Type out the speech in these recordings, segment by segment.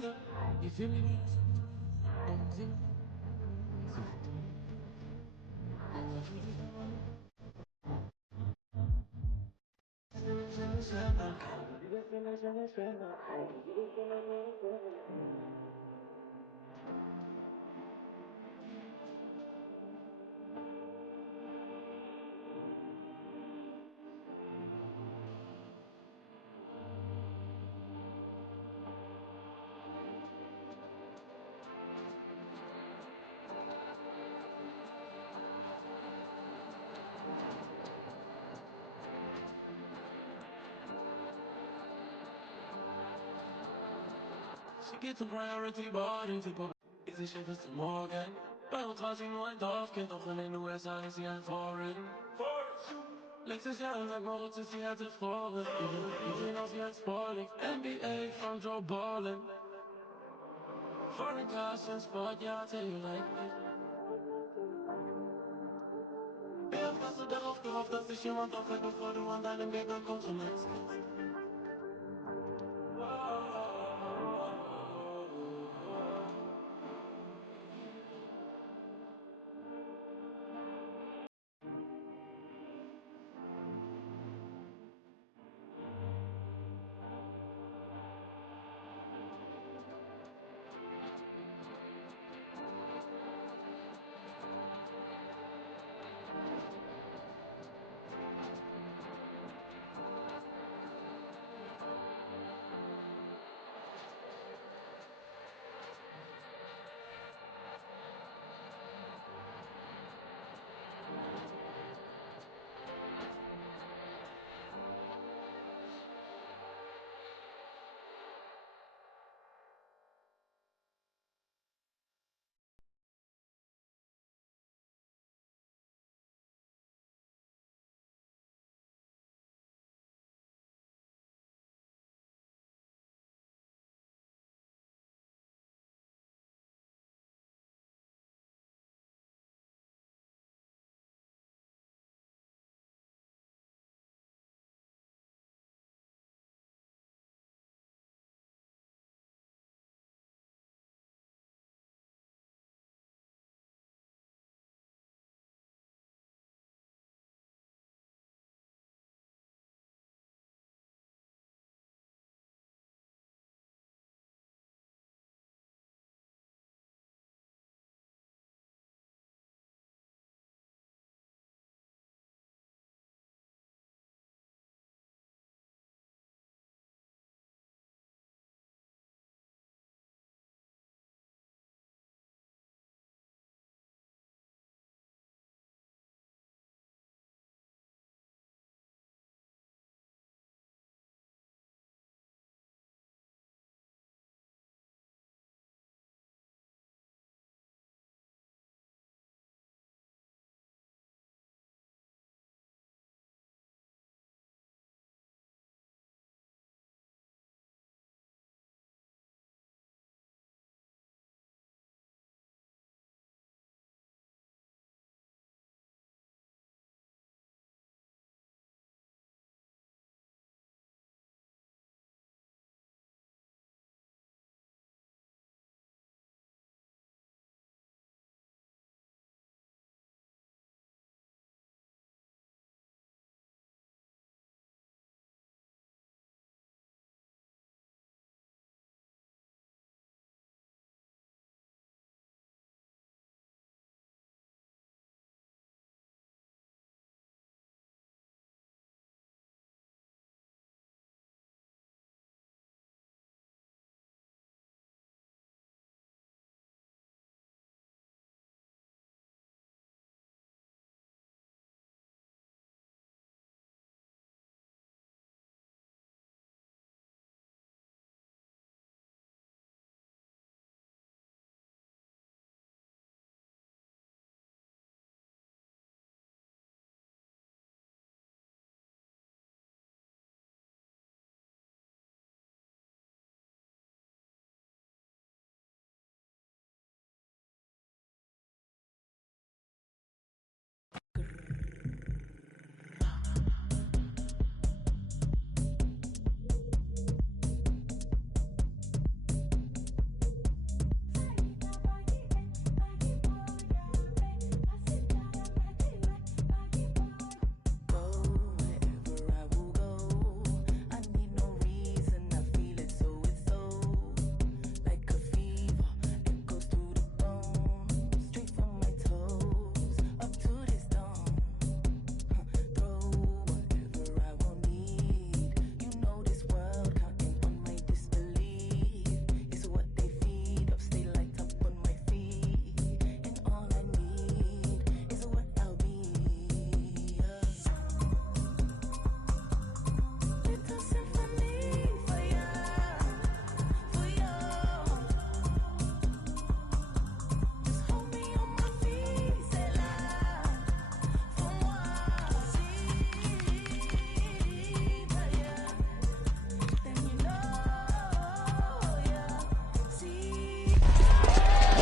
You feel me? Sie geht zum Priority Boarding, sie probiert sich bis zum Morgen. Bei uns war sie nur ein Dorfkind, doch in den USA ist sie ein Foreign. Letztes Jahr in St. Moritz ist sie als erfroren. Die sehen aus wie ein Spalding. NBA von Joe Ballin. Foreign cars in Sport, yeah, I tell you like it. Wer hast du darauf gehofft, dass sich jemand aufhält, bevor du an deinem Gegner kommst und nichts kriegst?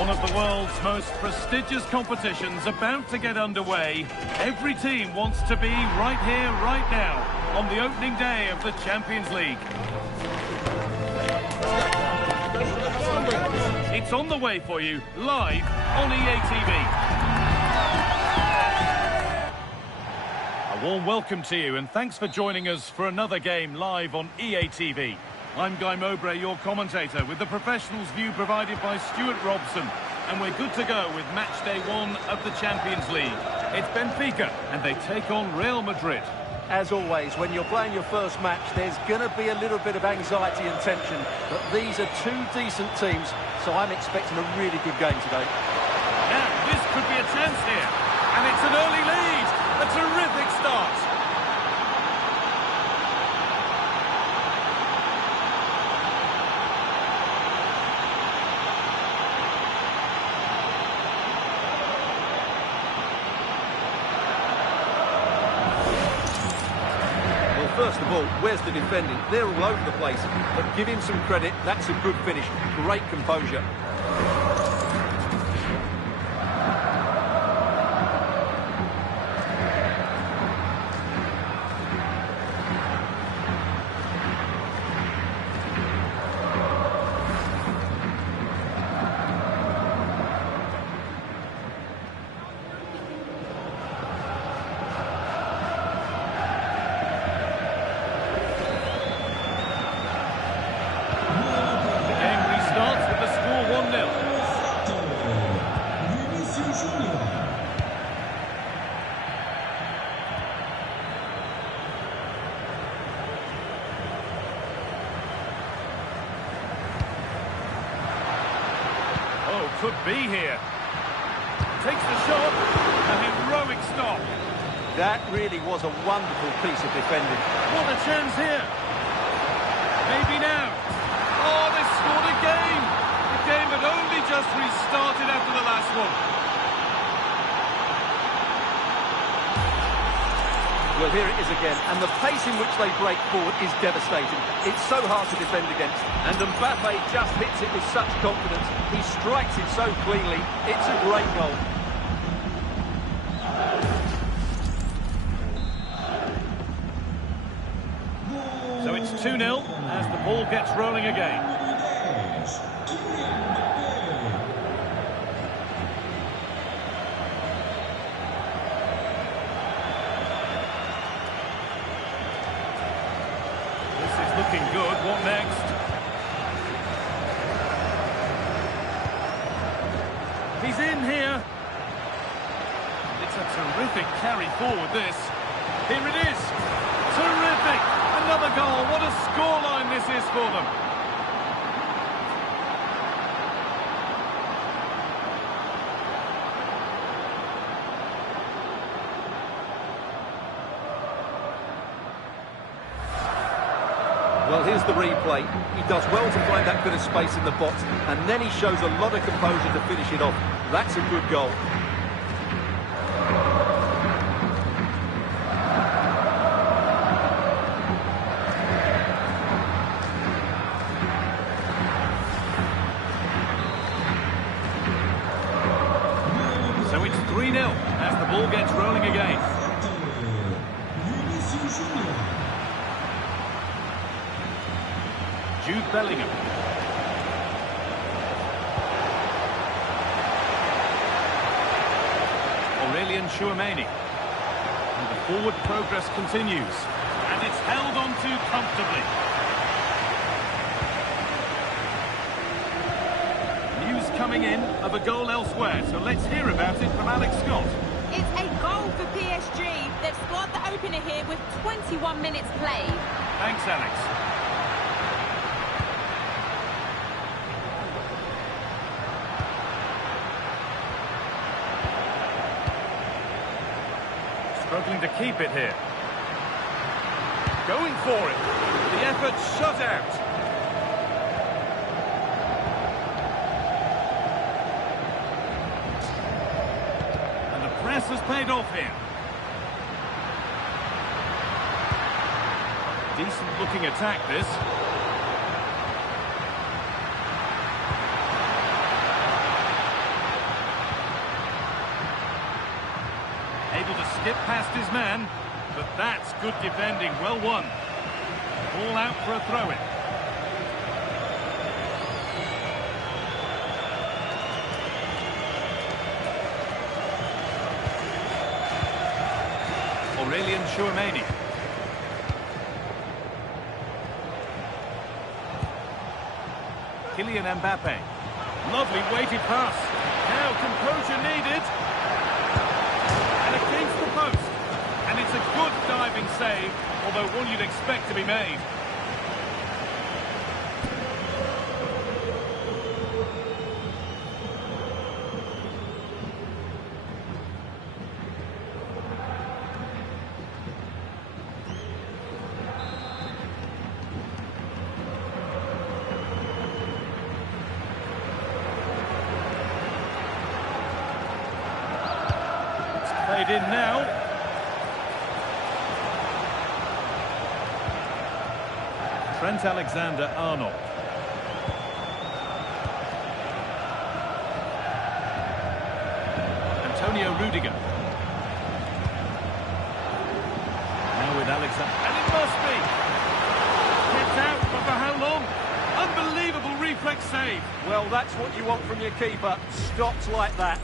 One of the world's most prestigious competitions about to get underway. Every team wants to be right here, right now, on the opening day of the Champions League. It's on the way for you, live on EA TV. A warm welcome to you, and thanks for joining us for another game live on EA TV. I'm Guy Mowbray, your commentator, with the professionals' view provided by Stuart Robson. And we're good to go with match day 1 of the Champions League. It's Benfica, and they take on Real Madrid. As always, when you're playing your first match, there's going to be a little bit of anxiety and tension. But these are two decent teams, so I'm expecting a really good game today. Now, this could be a chance here. And it's an early lead. A terrific start. First of all, where's the defending? They're all over the place, but give him some credit. That's a good finish. Great composure. Could be here. Takes the shot. A heroic stop. That really was a wonderful piece of defending. What a chance here. Maybe now. Oh, they scored again. The game had only just restarted after the last one. Well, here it is again, and the pace in which they break forward is devastating. It's so hard to defend against, and Mbappe just hits it with such confidence. He strikes it so cleanly. It's a great goal. So it's 2-0 as the ball gets rolling again. Looking good. What next? He's in here. It's a terrific carry forward, this. Here it is. Terrific. Another goal. What a scoreline this is for them. Well, here's the replay. He does well to find that bit of space in the box, and then he shows a lot of composure to finish it off. That's a good goal. So it's 3-0 as the ball gets rolling again. Jude Bellingham. Aurelien Tchouameni. And the forward progress continues. And it's held on to comfortably. News coming in of a goal elsewhere, so let's hear about it from Alex Scott. It's a goal for PSG. They've scored the opener here with 21 minutes played. Thanks, Alex. Struggling to keep it here. Going for it. The effort shut out. And the press has paid off here. Decent looking attack, this. get past his man, but that's good defending, well won. Ball out for a throw-in. Aurelien Tchouameni. Kylian Mbappe. Lovely weighted pass. Now composure needed. And against the post. And it's a good diving save, although one you'd expect to be made. Played in now. Trent Alexander-Arnold. Antonio Rudiger. Now with Alexander. And it must be! Gets out, but for how long? Unbelievable reflex save. Well, that's what you want from your keeper. Stopped like that.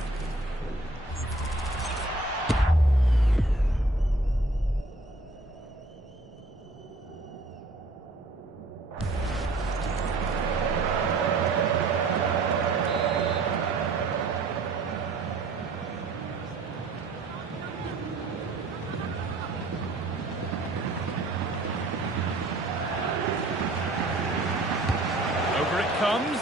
Over it comes.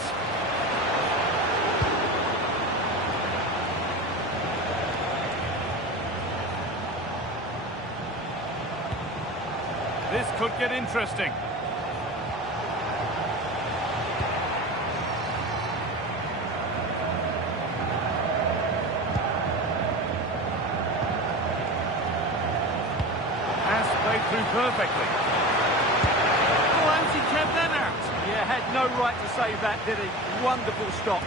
This could get interesting. Pass played through perfectly. Oh, how's he kept that out? Yeah, had no right to save that, did he? Wonderful stop.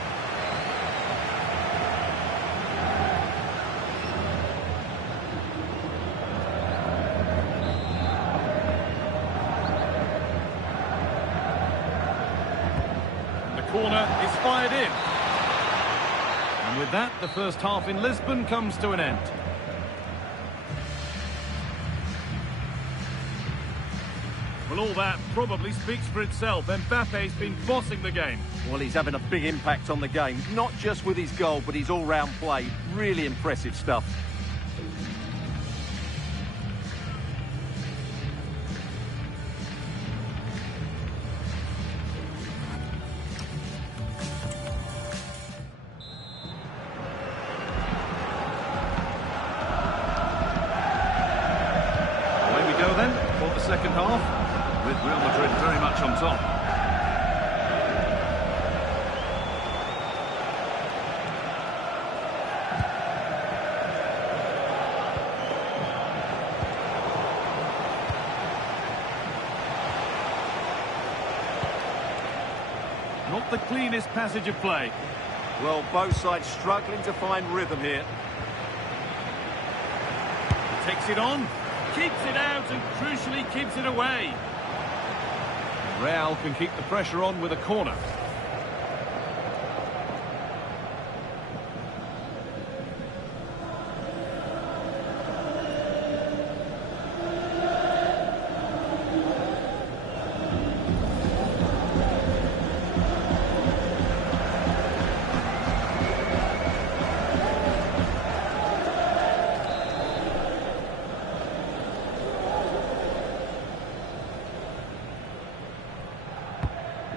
The corner is fired in. And with that, the first half in Lisbon comes to an end. Well, all that probably speaks for itself. Mbappe's been bossing the game. Well, he's having a big impact on the game, not just with his goal, but his all-round play. Really impressive stuff. Away we go then for the second half, with Real Madrid very much on top. Not the cleanest passage of play. Well, both sides struggling to find rhythm here. Takes it on, keeps it out and crucially keeps it away. Real can keep the pressure on with a corner.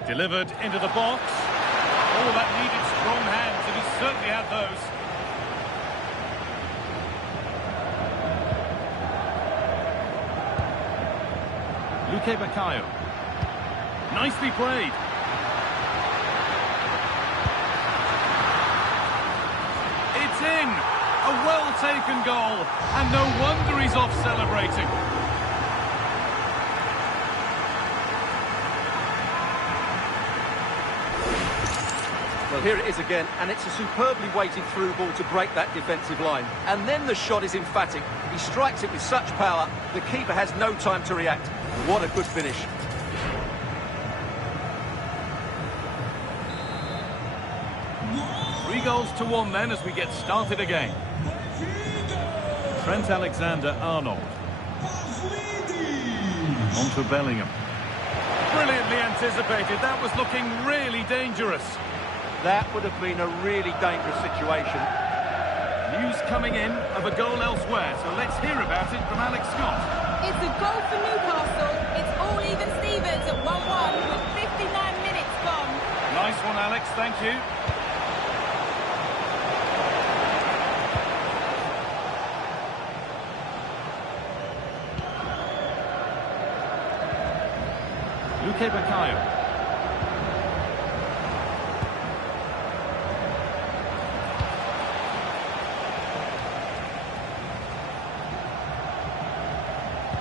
Delivered into the box. Oh, that needed strong hands, and he certainly had those. Luque Bacalhau. Nicely played. It's in! A well-taken goal, and no wonder he's off celebrating. Well, here it is again, and it's a superbly weighted through ball to break that defensive line. And then the shot is emphatic. He strikes it with such power, the keeper has no time to react. What a good finish. Three goals to one then as we get started again. Trent Alexander-Arnold. On to Bellingham. Brilliantly anticipated. That was looking really dangerous. That would have been a really dangerous situation. News coming in of a goal elsewhere, so let's hear about it from Alex Scott. It's a goal for Newcastle. It's all even Stevens at 1-1 with 59 minutes gone. Nice one, Alex. Thank you. Luke Bakayo.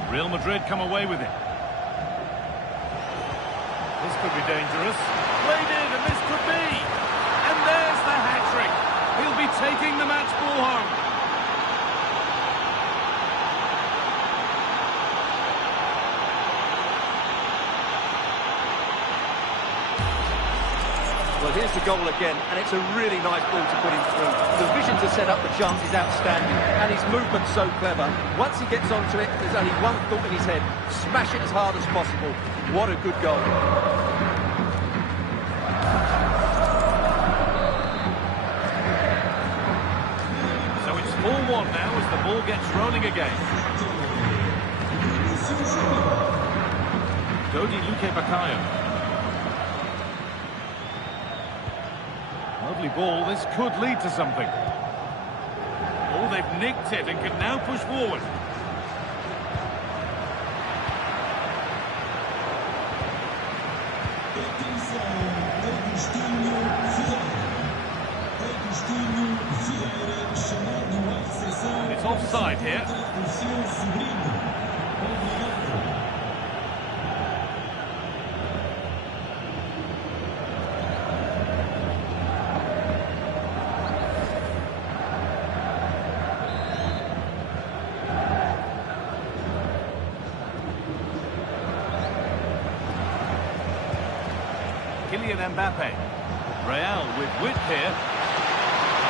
Real Madrid come away with it. This could be dangerous. Played in, and this could be. And there's the hat-trick. He'll be taking the match ball home. Well, here's the goal again, and it's a really nice ball to put him through. The vision to set up the chance is outstanding, and his movement's so clever. Once he gets onto it, there's only one thought in his head: smash it as hard as possible. What a good goal. So it's 4-1 now as the ball gets rolling again. Dodi Luke Bakayo. Lovely ball, this could lead to something. Oh, they've nicked it and can now push forward. It's offside here. Kylian Mbappe. Real with width here.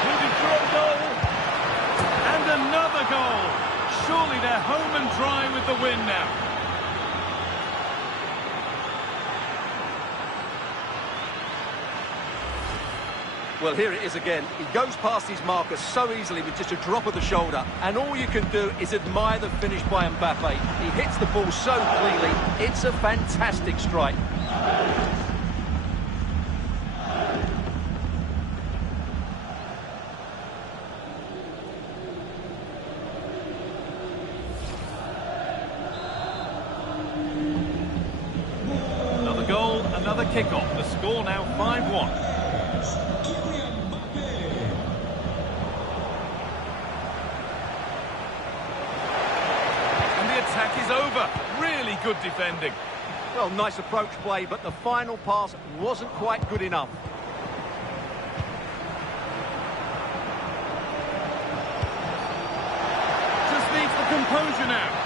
Moving for a goal. And another goal. Surely they're home and dry with the win now. Well, here it is again. He goes past his marker so easily with just a drop of the shoulder. And all you can do is admire the finish by Mbappe. He hits the ball so cleanly. It's a fantastic strike. Another kick-off. The score now 5-1. And the attack is over. Really good defending. Well, nice approach play, but the final pass wasn't quite good enough. Just needs the composure now.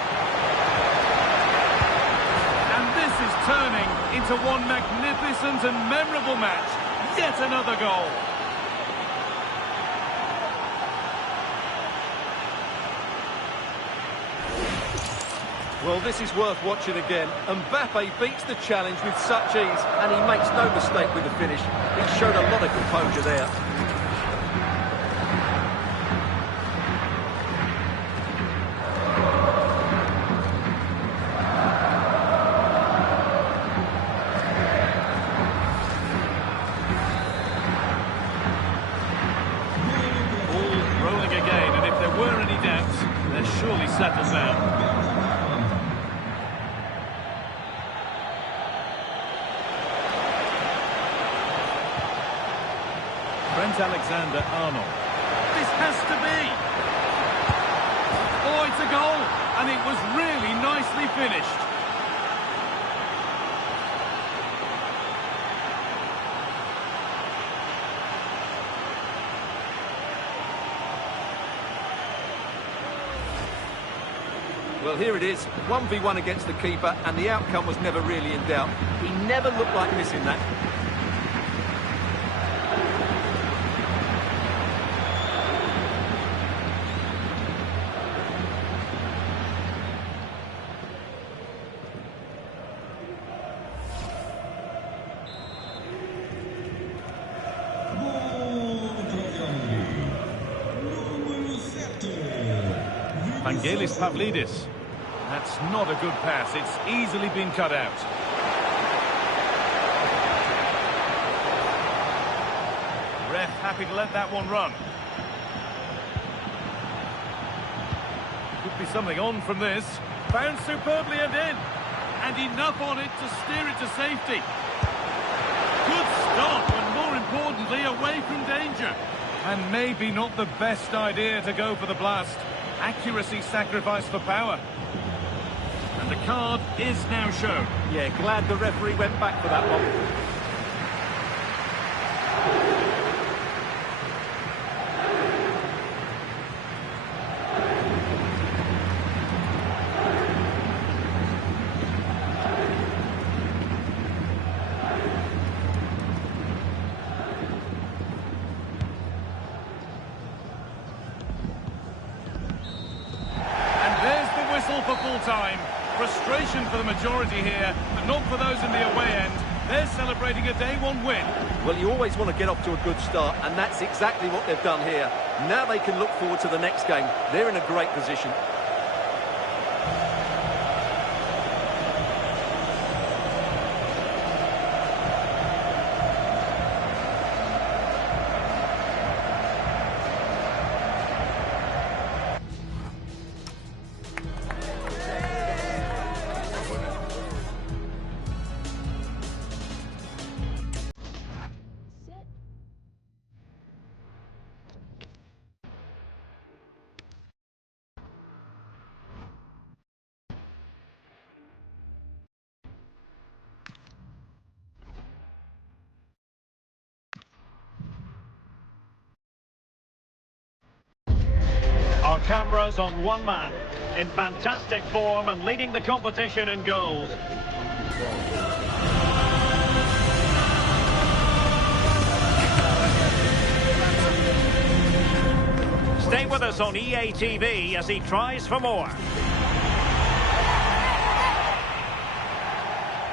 Turning into one magnificent and memorable match. Yet another goal. Well, this is worth watching again. Mbappe beats the challenge with such ease, and he makes no mistake with the finish. He showed a lot of composure there. Surely settles down. Trent Alexander-Arnold. This has to be. Oh, it's a goal, and it was really nicely finished. Well, here it is, 1v1 against the keeper, and the outcome was never really in doubt. He never looked like missing that. Vangelis Pavlidis. That's not a good pass. It's easily been cut out. Ref happy to let that one run. Could be something on from this. Bounced superbly and in. And enough on it to steer it to safety. Good stop, and more importantly, away from danger. And maybe not the best idea to go for the blast. Accuracy sacrificed for power. And the card is now shown. Yeah, glad the referee went back for that one. For full time. Frustration for the majority here, but not for those in the away end. They're celebrating a day one win. Well, you always want to get off to a good start, and that's exactly what they've done here. Now they can look forward to the next game. They're in a great position. Our cameras on one man, in fantastic form and leading the competition in goals. Stay with us on EA TV as he tries for more.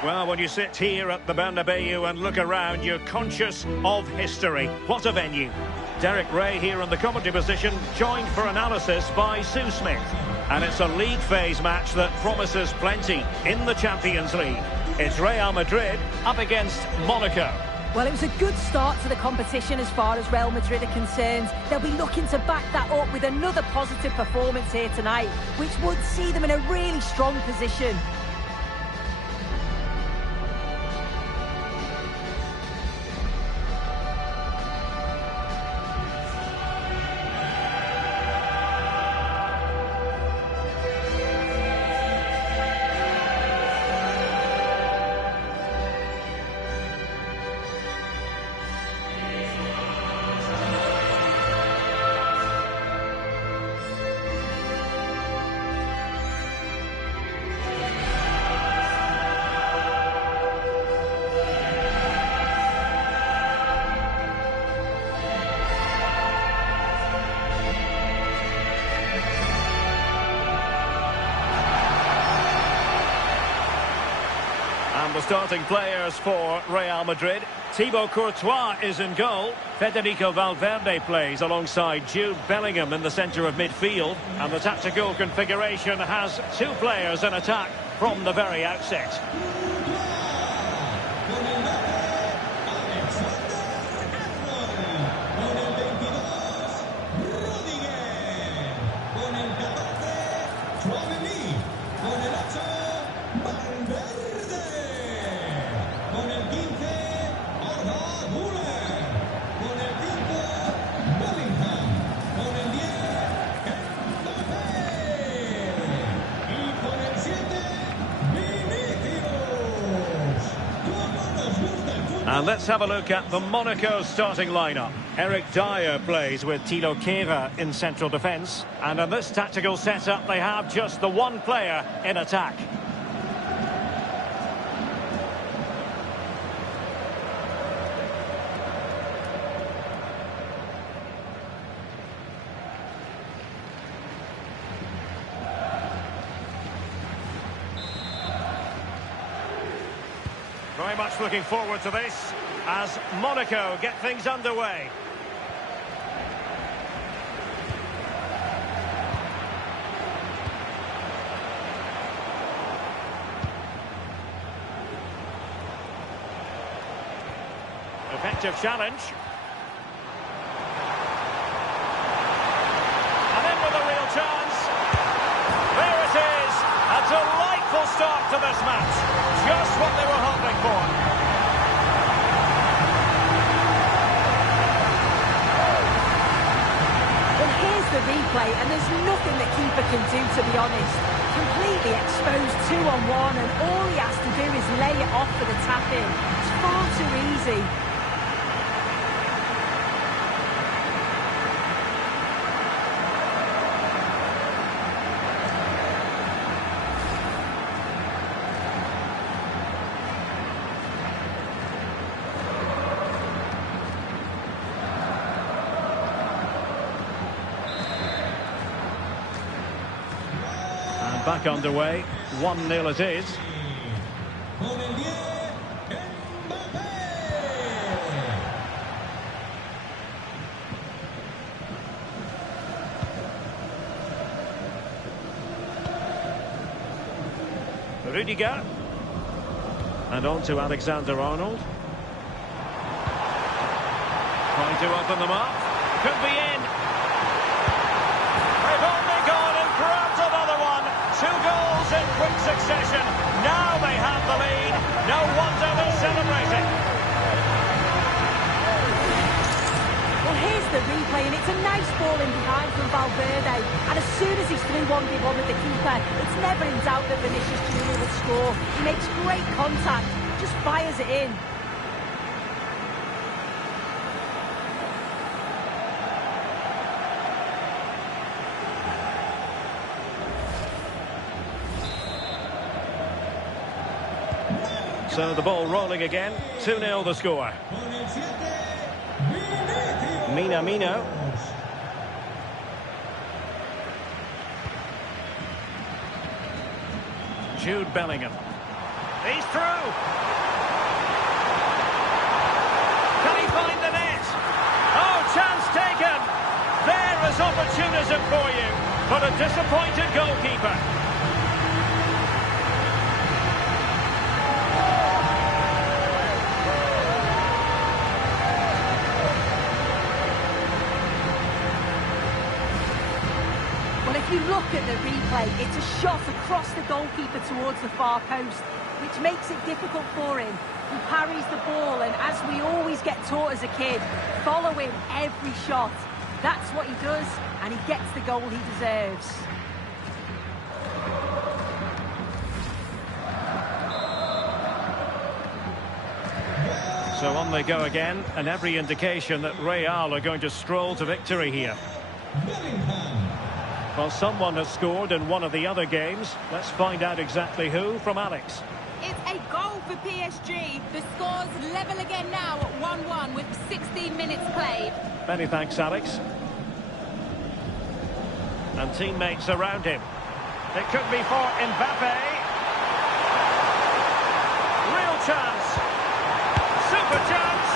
Well, when you sit here at the Bernabeu and look around, you're conscious of history. What a venue. Derek Ray here in the commentary position, joined for analysis by Sue Smith. And it's a league phase match that promises plenty in the Champions League. It's Real Madrid up against Monaco. Well, it was a good start to the competition as far as Real Madrid are concerned. They'll be looking to back that up with another positive performance here tonight, which would see them in a really strong position. The starting players for Real Madrid. Thibaut Courtois is in goal. Federico Valverde plays alongside Jude Bellingham in the centre of midfield. And the tactical configuration has two players in attack from the very outset. And let's have a look at the Monaco starting lineup. Eric Dyer plays with Tilo Kehrer in central defence. And in this tactical setup, they have just the one player in attack. Very much looking forward to this as Monaco get things underway. Effective challenge. And in with a real chance. There it is. A delightful start to this match. Just what they were hoping for. Well, here's the replay, and there's nothing the keeper can do, to be honest. Completely exposed 2-on-1, and all he has to do is lay it off for the tap-in. It's far too easy. Back underway, 1-0 it is. Rudiger. And on to Alexander-Arnold. Trying to open them up. Could be in. They've only gone and grabbed another one. 2 goals in quick succession. Now they have the lead. No wonder they're celebrating. Well, here's the replay, and it's a nice ball in behind from Valverde. And as soon as he's through 1v1 with the keeper, it's never in doubt that Vinicius Junior will score. He makes great contact, just fires it in. So the ball rolling again. 2-0 the score. Minamino. Jude Bellingham. He's through. Can he find the net? Oh, chance taken. There is opportunism for you, but a disappointed goalkeeper. If you look at the replay, it's a shot across the goalkeeper towards the far post, which makes it difficult for him. He parries the ball, and as we always get taught as a kid, follow him every shot. That's what he does, and he gets the goal he deserves. So on they go again, and every indication that Real are going to stroll to victory here. Well, someone has scored in one of the other games. Let's find out exactly who from Alex. It's a goal for PSG. The score's level again now at 1-1 with 16 minutes played. Many thanks, Alex. And teammates around him. It could be for Mbappe. Real chance. Super chance.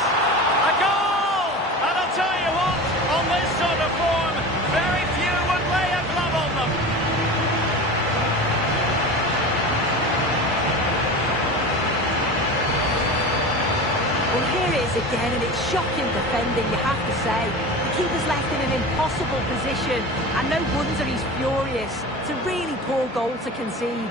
A goal! And I'll tell you what, on this sort of form, very few would lay a glove on them. Well, here it is again, and it's shocking defending, you have to say. The keeper's left in an impossible position, and no wonder he's furious. It's a really poor goal to concede.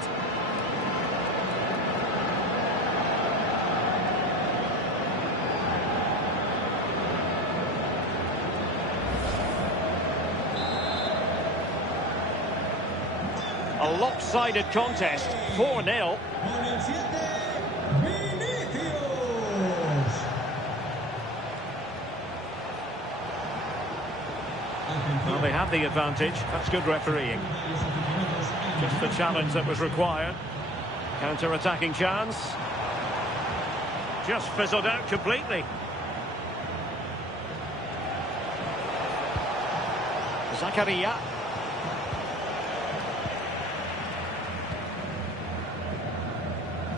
A lopsided contest, 4-0. Well, they have the advantage. That's good refereeing. Just the challenge that was required. Counter-attacking chance. Just fizzled out completely. Zakaria.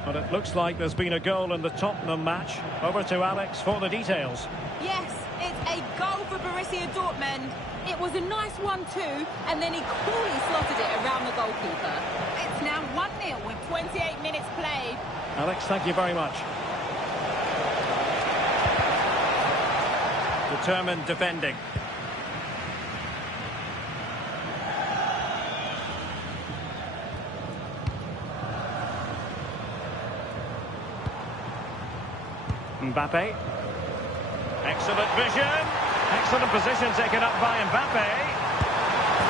But it looks like there's been a goal in the Tottenham match. Over to Alex for the details. Yes, it's a goal for Borussia Dortmund. It was a nice 1-2, and then he coolly slotted it around the goalkeeper. It's now 1-0 with 28 minutes played. Alex, thank you very much. Determined defending. Mbappe. Excellent vision. Excellent position taken up by Mbappe.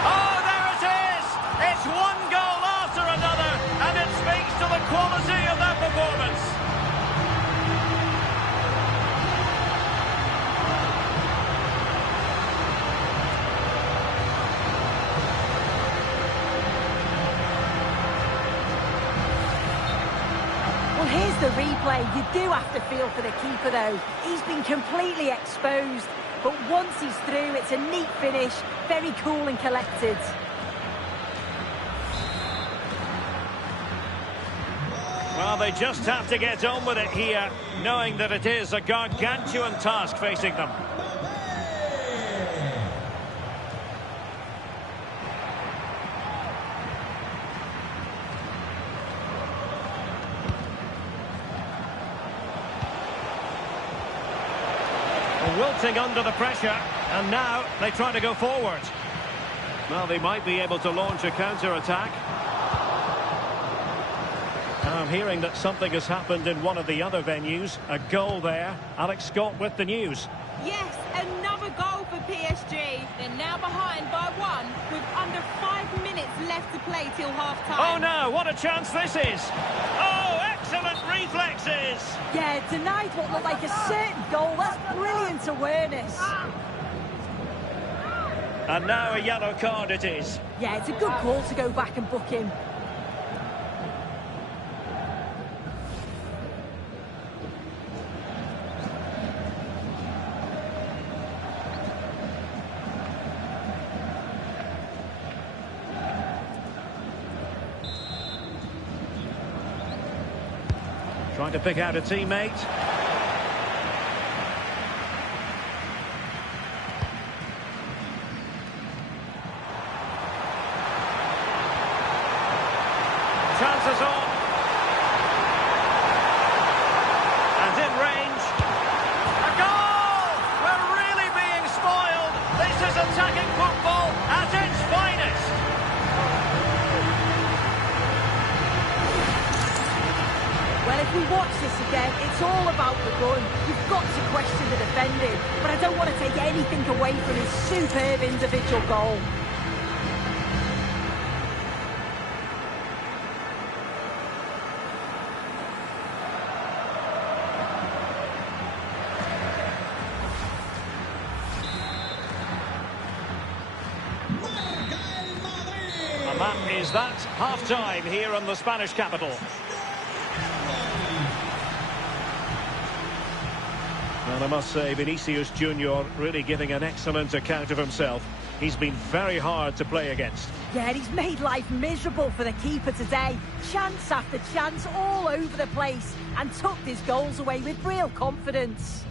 Oh, there it is! It's one goal after another, and it speaks to the quality of that performance. Well, here's the replay. You do have to feel for the keeper, though. He's been completely exposed. But once he's through, it's a neat finish. Very cool and collected. Well, they just have to get on with it here, knowing that it is a gargantuan task facing them. Wilting under the pressure, and now they try to go forward. Well, they might be able to launch a counter-attack. I'm hearing that something has happened in one of the other venues. A goal there. Alex Scott with the news. Yes, another goal for PSG. They're now behind by 1 with under 5 minutes left to play till half-time. Oh no, what a chance this is! Oh, excellent reflexes! Yeah, denied what looked like a certain goal. That's brilliant awareness. And now a yellow card it is. Yeah, it's a good call to go back and book him. Trying to pick out a teammate. Chances on. And in range. A goal! We're really being spoiled. This is attacking football at its finest. Well, if we watch this again, it's all about the run. You've got to question the defending, but I don't want to take anything away from his superb individual goal. And that is that half-time here in the Spanish capital. Well, I must say, Vinicius Junior really giving an excellent account of himself. He's been very hard to play against. Yeah, he's made life miserable for the keeper today. Chance after chance all over the place, and tucked his goals away with real confidence.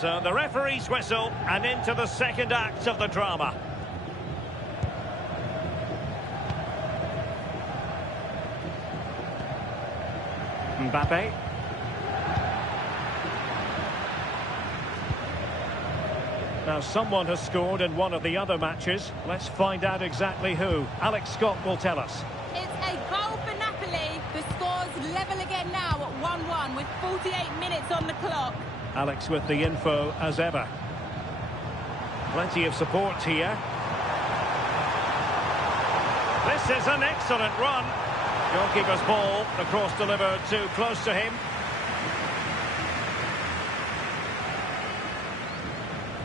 So the referee's whistle, and into the second act of the drama. Mbappe. Now someone has scored in one of the other matches. Let's find out exactly who. Alex Scott will tell us. It's a goal for Napoli. The score's level again now at 1-1 with 48 minutes on the clock. Alex with the info as ever. Plenty of support here. This is an excellent run. Goalkeeper's ball, the cross delivered too close to him.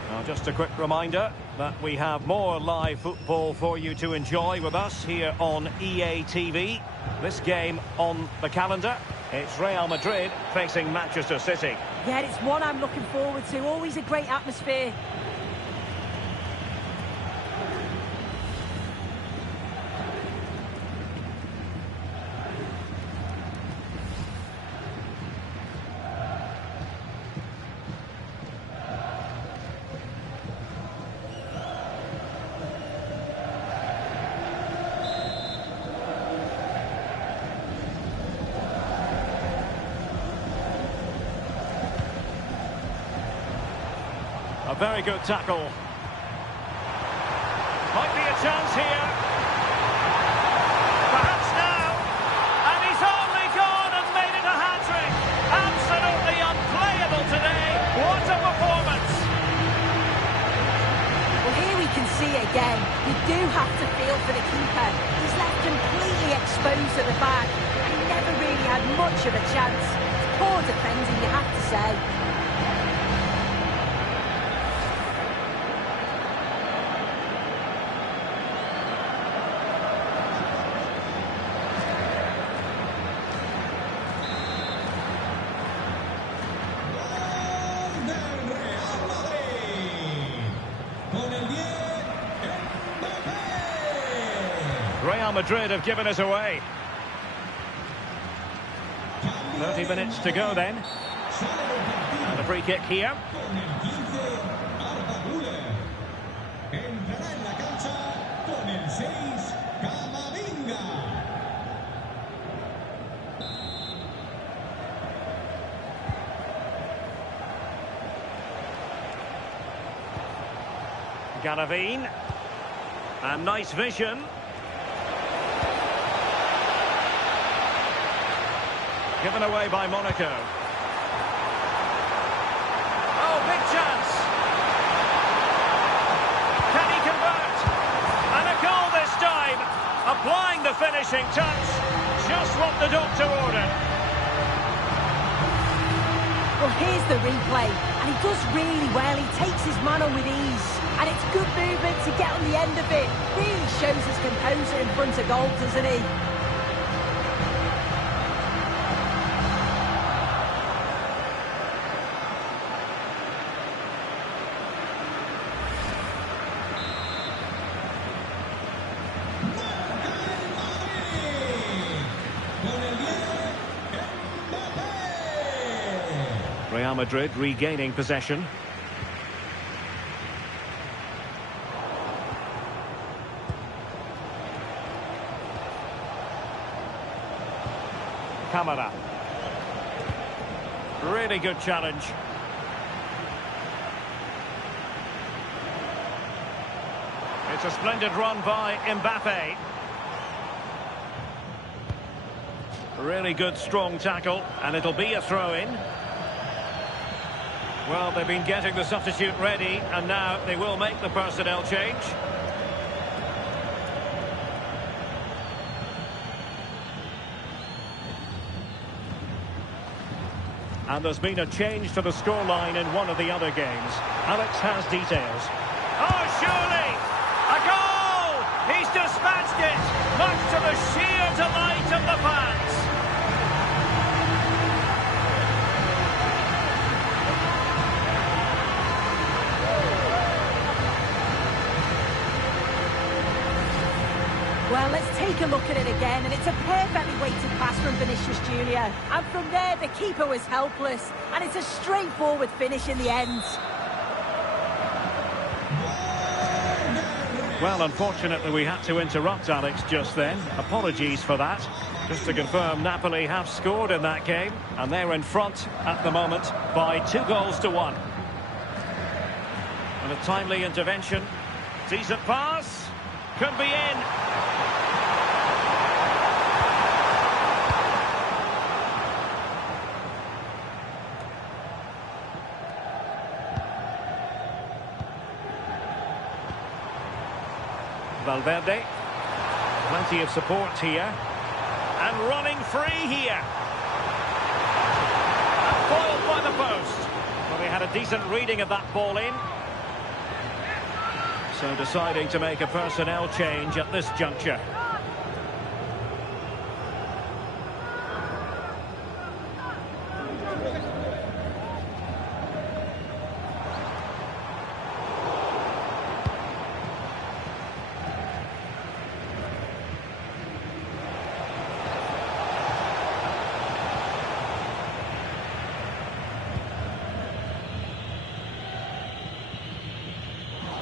Now, just a quick reminder that we have more live football for you to enjoy with us here on EA TV. This game on the calendar, it's Real Madrid facing Manchester City. Yeah, it's one I'm looking forward to. Always a great atmosphere. A very good tackle. Might be a chance here. Perhaps now. And he's only gone and made it a hat-trick. Absolutely unplayable today. What a performance. Well, here we can see it again. You do have to feel for the keeper. He's left completely exposed at the back. And he never really had much of a chance. Poor defending, you have to say. Real Madrid have given us away. 30 minutes to go then. And a free kick here. Galavine. And nice vision. Given away by Monaco. Oh, big chance. Can he convert? And a goal this time. Applying the finishing touch. Just what the doctor ordered. Well, here's the replay. And he does really well. He takes his man on with ease. And it's good movement to get on the end of it. Really shows his composure in front of goal, doesn't he? Real Madrid regaining possession. Camara. Really good challenge. It's a splendid run by Mbappe. Really good strong tackle, and it'll be a throw-in. Well, they've been getting the substitute ready, and now they will make the personnel change. And there's been a change to the scoreline in one of the other games. Alex has details. Oh, surely! A goal! He's dispatched it, much to the sheer delight of the fans. Well, let's take a look at it again, and it's a perfectly weighted pass from Vinicius Junior. And from there, the keeper was helpless, and it's a straightforward finish in the end. Well, unfortunately, we had to interrupt Alex just then. Apologies for that. Just to confirm, Napoli have scored in that game, and they're in front at the moment by 2-1. And a timely intervention. Decent pass. Could be in. Valverde. Plenty of support here. And running free here. Foiled by the post. Well, he had a decent reading of that ball in. So deciding to make a personnel change at this juncture.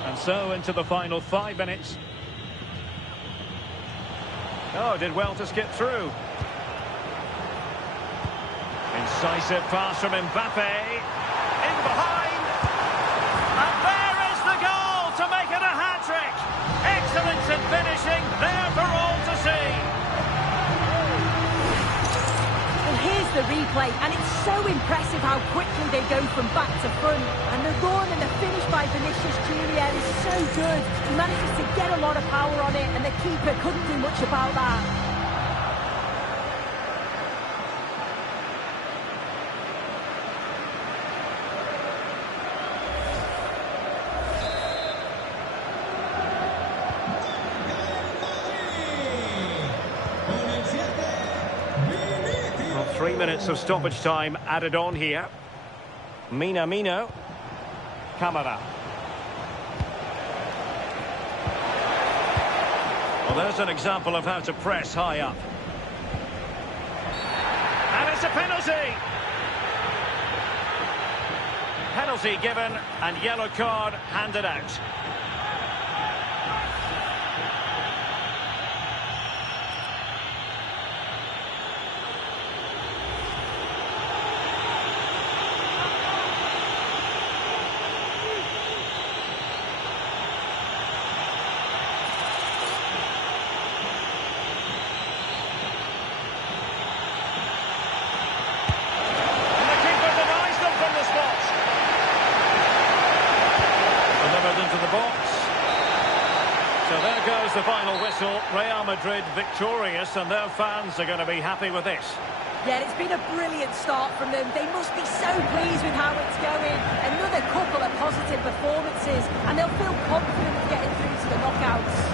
And so into the final 5 minutes. Oh, did well to skip through. Incisive pass from Mbappe. In behind. And there is the goal to make it a hat-trick. Excellence in finishing, there for all to see. Well, here's the replay, and it's so impressive how quickly they go from back to front. And the run and the finish by Vinicius Junior is so good. He manages to get a lot of power on it, and the keeper couldn't do much about that. Well, 3 minutes of stoppage time added on here. Minamino. Camara. Well, there's an example of how to press high up. And it's a penalty! Penalty given and yellow card handed out. The final whistle. Real Madrid victorious, and their fans are going to be happy with this. Yeah, it's been a brilliant start from them. They must be so pleased with how it's going. Another couple of positive performances, and they'll feel confident of getting through to the knockouts.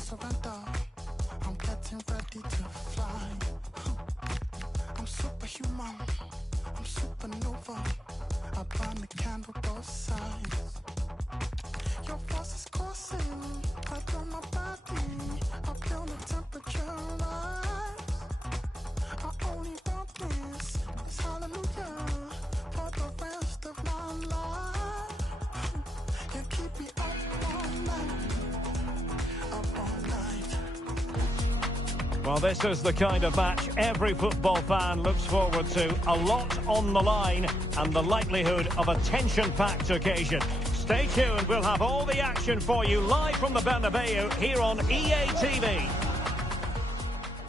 Surrender. I'm getting ready to fly. I'm superhuman. I'm supernova. I burn the candle both sides. Your force is coursing. I feel my body. I feel the temperature rise. I only want this. It's hallelujah for the rest of my life. You keep me up all night. Well, this is the kind of match every football fan looks forward to. A lot on the line and the likelihood of a tension-packed occasion. Stay tuned, we'll have all the action for you live from the Bernabeu here on EA TV.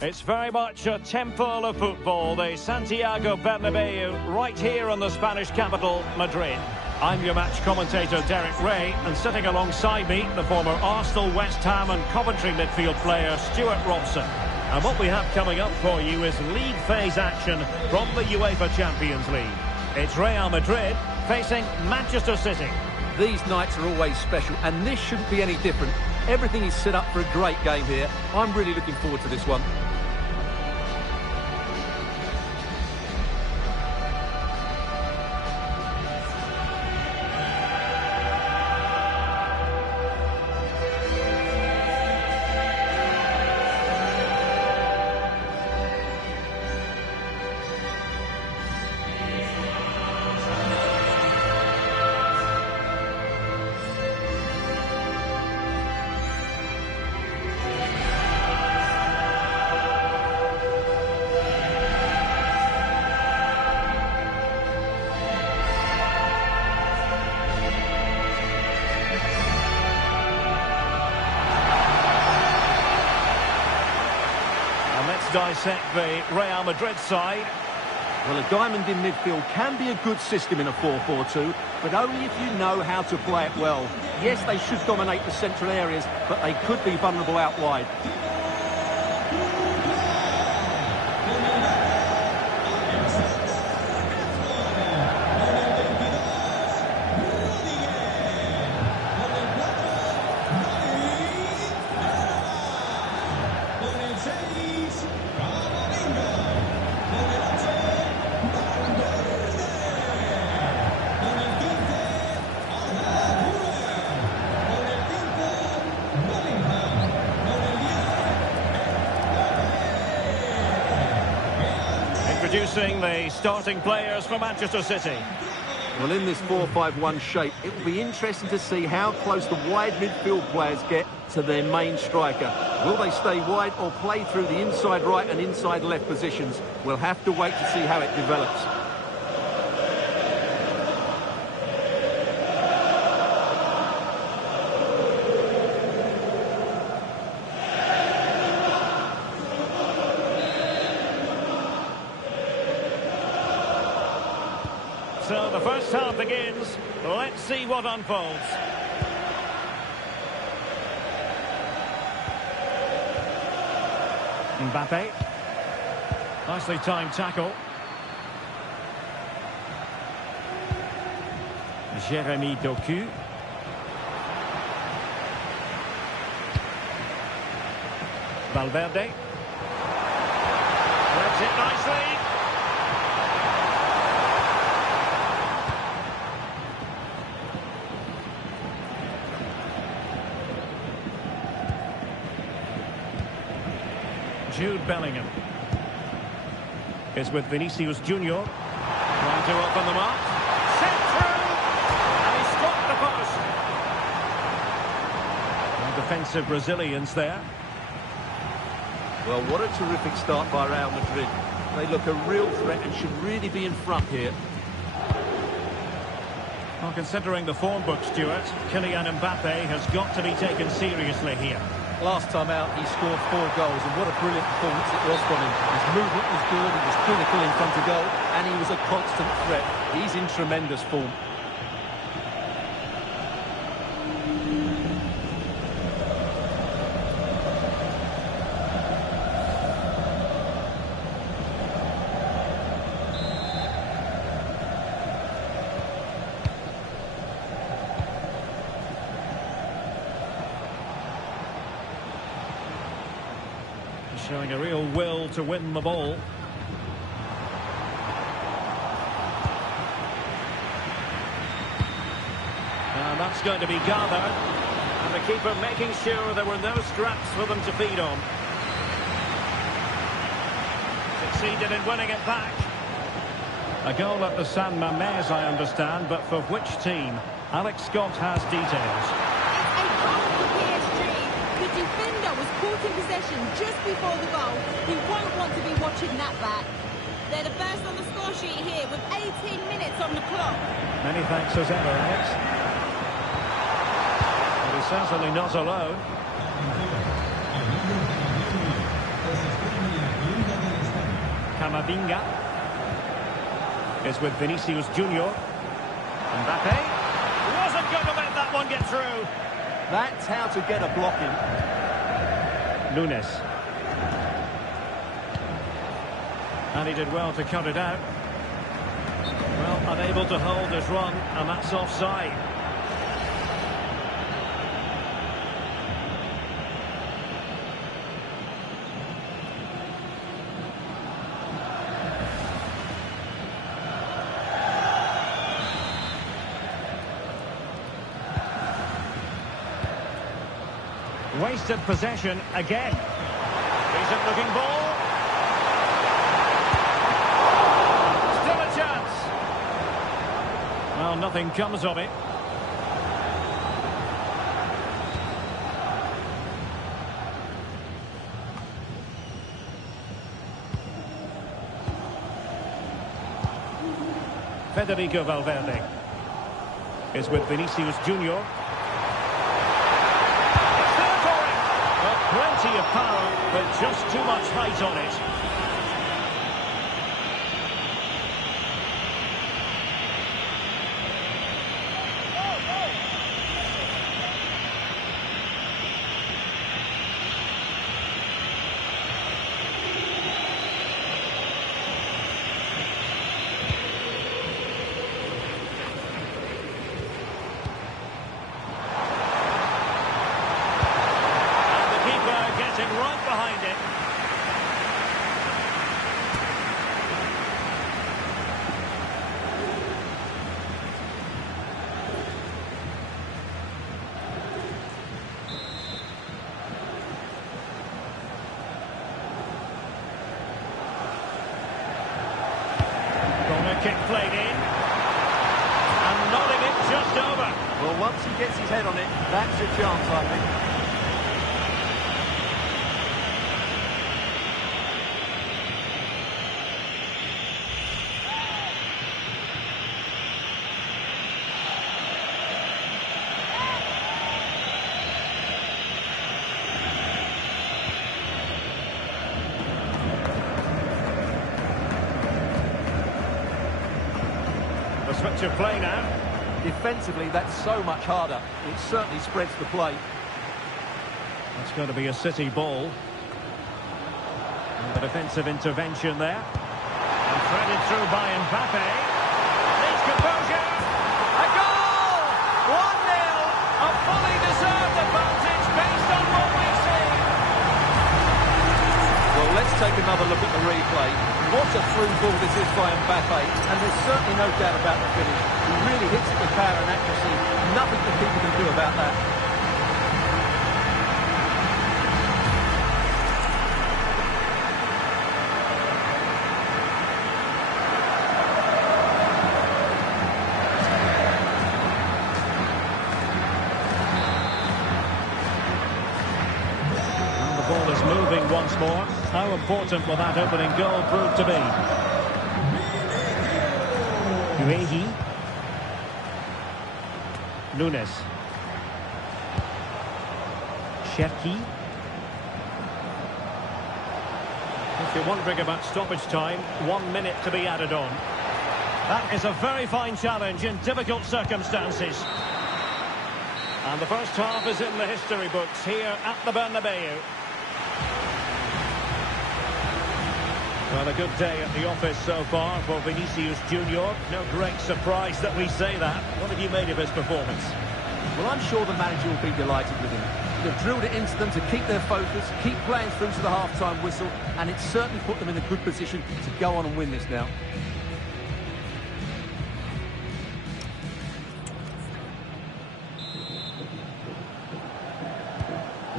It's very much a temple of football, the Santiago Bernabeu, right here in the Spanish capital, Madrid. I'm your match commentator, Derek Ray, and sitting alongside me, the former Arsenal, West Ham and Coventry midfield player, Stuart Robson. And what we have coming up for you is league phase action from the UEFA Champions League. It's Real Madrid facing Manchester City. These nights are always special, and this shouldn't be any different. Everything is set up for a great game here. I'm really looking forward to this one. Dissect the Real Madrid side. Well, a diamond in midfield can be a good system in a 4-4-2, but only if you know how to play it well. Yes, they should dominate the central areas, but they could be vulnerable out wide. Introducing the starting players for Manchester City. Well, in this 4-5-1 shape, it will be interesting to see how close the wide midfield players get to their main striker. Will they stay wide or play through the inside right and inside left positions? We'll have to wait to see how it develops. So the first half begins. Let's see what unfolds. Mbappe. Nicely timed tackle. Jeremy Doku. Valverde. Threads it nicely. Jude Bellingham is with Vinicius Junior, trying to open them up. Set through, and he stopped the post. And defensive resilience there. Well, what a terrific start by Real Madrid. They look a real threat and should really be in front here. Well, considering the form book, Stuart, Kylian Mbappe has got to be taken seriously here. Last time out, he scored 4 goals, and what a brilliant performance it was from him. His movement was good, he was clinical in front of goal, and he was a constant threat. He's in tremendous form. Showing a real will to win the ball. And that's going to be gathered. And the keeper making sure there were no scraps for them to feed on. Succeeded in winning it back. A goal at the San Mamés, I understand, but for which team? Alex Scott has details. It's a goal for PSG. The defender was caught in possession just before the goal. He won't want to be watching that back. They're the first on the score sheet here with 18 minutes on the clock. Many thanks as ever, Alex. But he's certainly not alone. Camavinga is with Vinicius Junior. Mbappe. going to let that one get through. That's how to get a block in. Nunes. And he did well to cut it out. Well, unable to hold his run, and that's offside. Wasted possession again. Decent looking ball. Still a chance. Well, nothing comes of it. Federico Valverde is with Vinicius Junior. Plenty of power, but just too much height on it. Right behind it. Corner kick played in. And nodding it just over. Well, once he gets his head on it, that's a chance, I think. Switch of play now. Defensively, that's so much harder. It certainly spreads the play. That's going to be a City ball. And the defensive intervention there. And threaded through by Mbappe. Needs composure. A goal! 1-0. A fully deserved advantage based on what we see. Well, let's take another look at the replay. What a through ball this is by Mbappe, and there's certainly no doubt about the finish. He really hits it with power and accuracy. Nothing the keeper can do about that. And the ball is moving once more. How important will that opening goal prove to be? Guehi. Nunes. Cherki. If you're wondering about stoppage time, 1 minute to be added on. That is a very fine challenge in difficult circumstances. And the first half is in the history books here at the Bernabeu. Well, a good day at the office so far for Vinicius Junior. No great surprise that we say that. What have you made of his performance? Well, I'm sure the manager will be delighted with him. They've drilled it into them to keep their focus, keep playing through to the half-time whistle, and it's certainly put them in a good position to go on and win this now.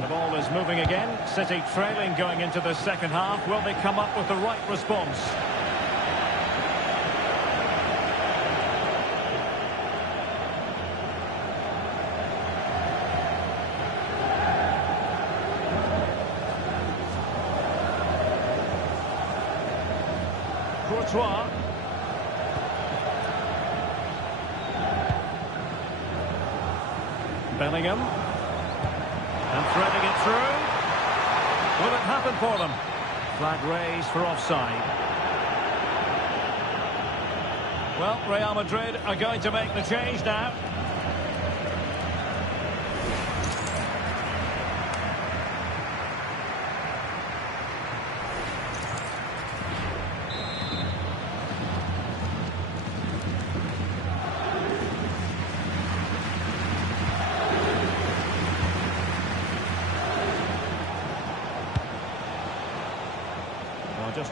The ball is moving again. City trailing going into the second half. Will they come up with the right response? Courtois. Bellingham. And threading it through. Will it happen for them? Flag raised for offside. Well, Real Madrid are going to make the change now.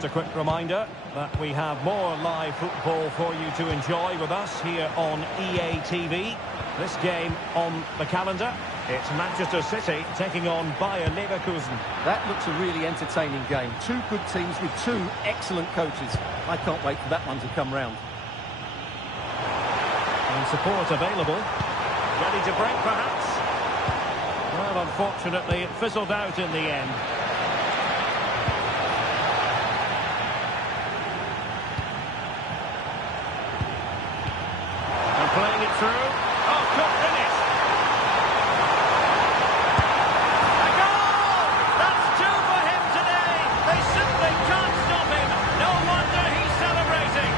Just a quick reminder that we have more live football for you to enjoy with us here on EA TV. This game on the calendar, it's Manchester City taking on Bayer Leverkusen. That looks a really entertaining game. Two good teams with two excellent coaches. I can't wait for that one to come round. And support available. Ready to break, perhaps? Well, unfortunately, it fizzled out in the end. And playing it through. Oh, good finish! A goal! That's two for him today! They simply can't stop him! No wonder he's celebrating!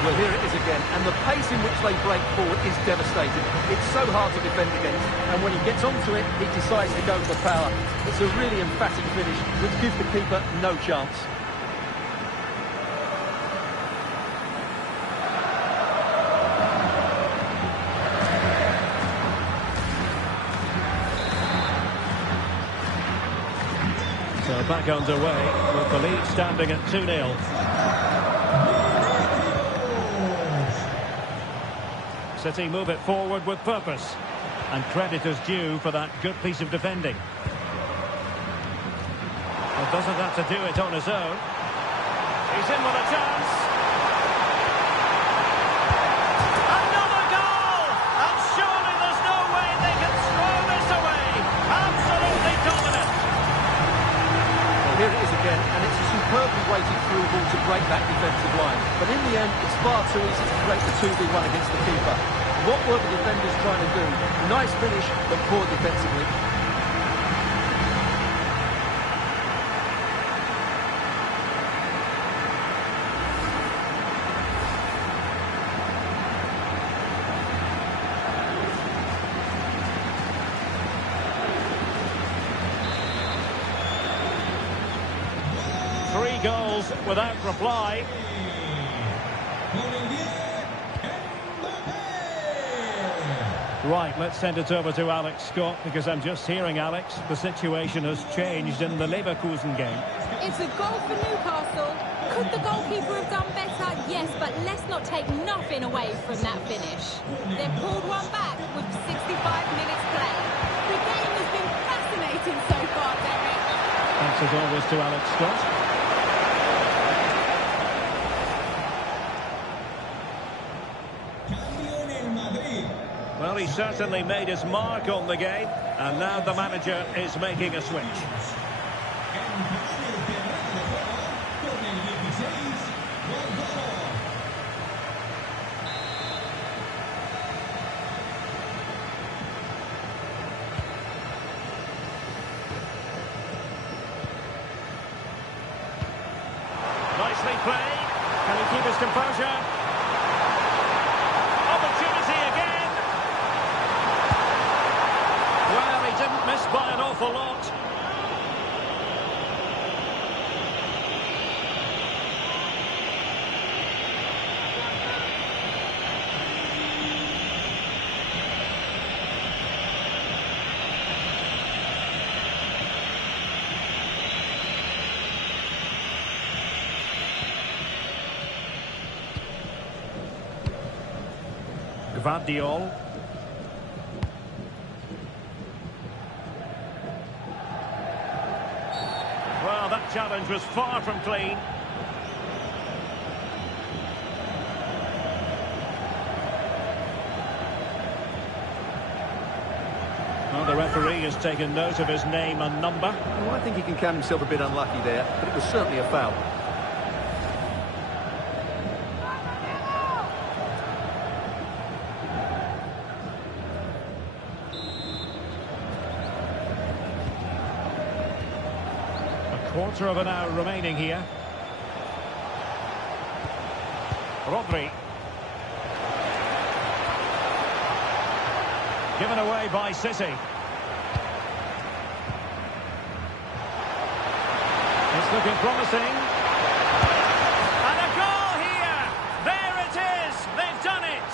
Well, here it is again, and the pace in which they break forward is devastating. It's so hard to defend against, and when he gets onto it, he decides to go with the power. It's a really emphatic finish, which gives the keeper no chance. So back underway with the lead standing at 2-0. City move it forward with purpose. And credit is due for that good piece of defending. Well, doesn't have to do it on his own. He's in with a chance. Another goal! And surely there's no way they can throw this away. Absolutely dominant. Well, here it is again, and it's a superbly weighted through ball to break that defensive line. But in the end, it's far too easy to create the 2v1 against the keeper. What were the defenders trying to do? Nice finish, but poor defensively. Three goals without reply. Right, let's send it over to Alex Scott, because I'm just hearing, Alex, the situation has changed in the Leverkusen game. It's a goal for Newcastle. Could the goalkeeper have done better? Yes, but let's not take nothing away from that finish. They've pulled one back with 65 minutes played. The game has been fascinating so far, Derek. Thanks as always to Alex Scott. Well, he certainly made his mark on the game, and now the manager is making a switch. Nicely played. Can he keep his composure? Opportunity again. Well, he didn't miss by an awful lot. Gvardiol. Well, that challenge was far from clean. Well, the referee has taken note of his name and number. Well, I think he can count himself a bit unlucky there, but it was certainly a foul. Quarter of an hour remaining here. Rodri. Given away by City. It's looking promising. And a goal here! There it is! They've done it!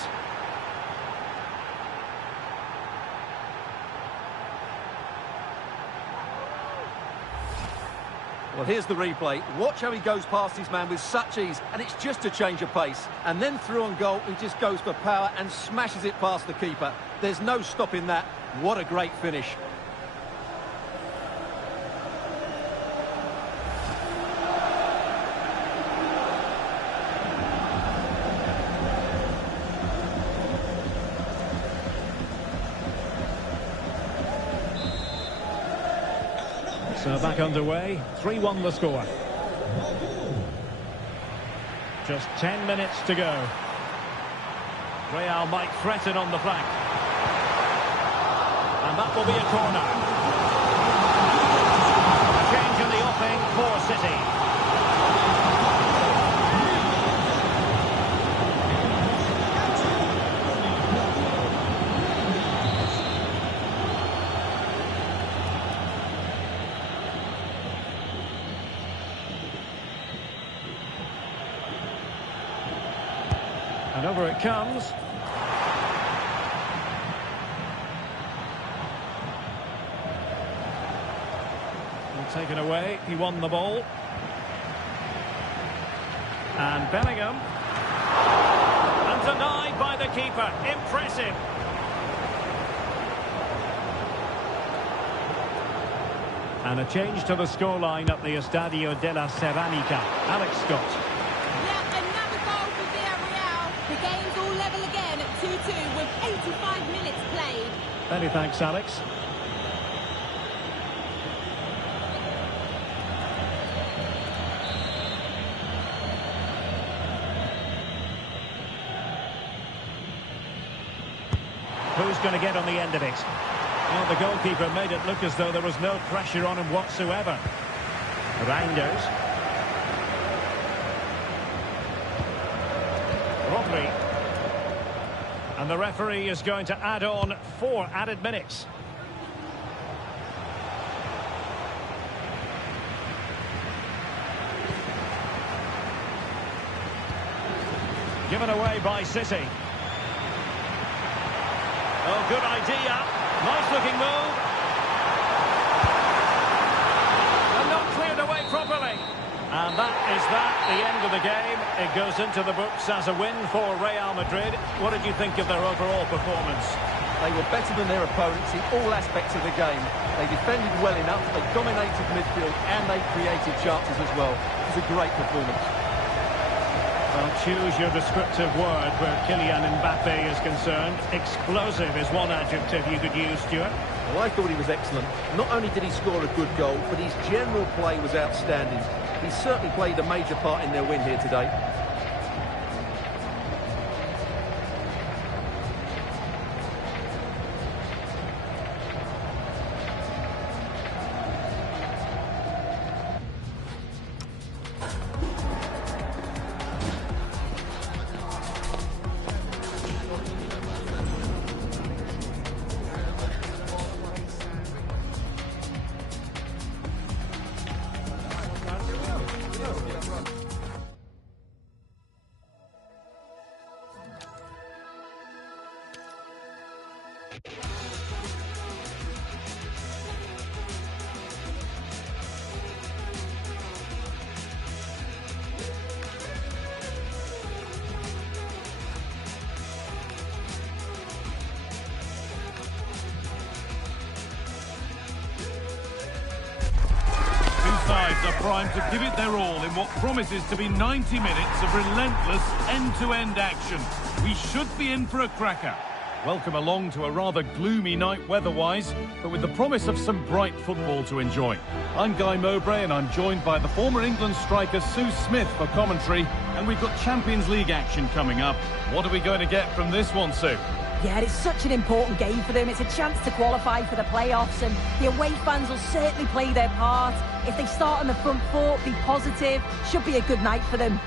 Well, here's the replay. Watch how he goes past his man with such ease, and it's just a change of pace. And then through on goal, he just goes for power and smashes it past the keeper. There's no stopping that. What a great finish. So back underway, 3-1 the score. Just 10 minutes to go. Real might threaten on the flank. And that will be a corner. A change in the offing for City. And over it comes. And taken away. He won the ball. And Bellingham. And denied by the keeper. Impressive. And a change to the scoreline at the Estadio de la Ceramica. Alex Scott. The game's all level again at 2-2 with 85 minutes played. Many thanks, Alex. Who's going to get on the end of it? Well, the goalkeeper made it look as though there was no pressure on him whatsoever. Reinders. Rodri. And the referee is going to add on 4 added minutes. Given away by City. Oh, good idea. Nice looking move. And not cleared away properly. And that is the end of the game. It goes into the books as a win for Real Madrid. What did you think of their overall performance? They were better than their opponents in all aspects of the game. They defended well enough, they dominated midfield, and they created chances as well. It was a great performance. Well, choose your descriptive word where Kylian Mbappe is concerned. Explosive is one adjective you could use, Stuart. Well, I thought he was excellent. Not only did he score a good goal, but his general play was outstanding. He certainly played a major part in their win here today. Are primed to give it their all in what promises to be 90 minutes of relentless end-to-end action. We should be in for a cracker. Welcome along to a rather gloomy night weather-wise, but with the promise of some bright football to enjoy. I'm Guy Mowbray and I'm joined by the former England striker Sue Smith for commentary, and we've got Champions League action coming up. What are we going to get from this one, Sue? Yeah, it's such an important game for them. It's a chance to qualify for the playoffs, and the away fans will certainly play their part. If they start on the front foot, be positive, should be a good night for them.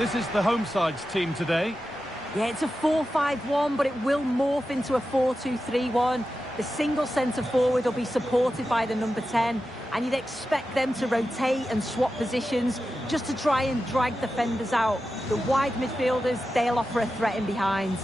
This is the home side's team today. Yeah, it's a 4-5-1, but it will morph into a 4-2-3-1. The single centre-forward will be supported by the number 10, and you'd expect them to rotate and swap positions just to try and drag defenders out. The wide midfielders, they'll offer a threat in behind.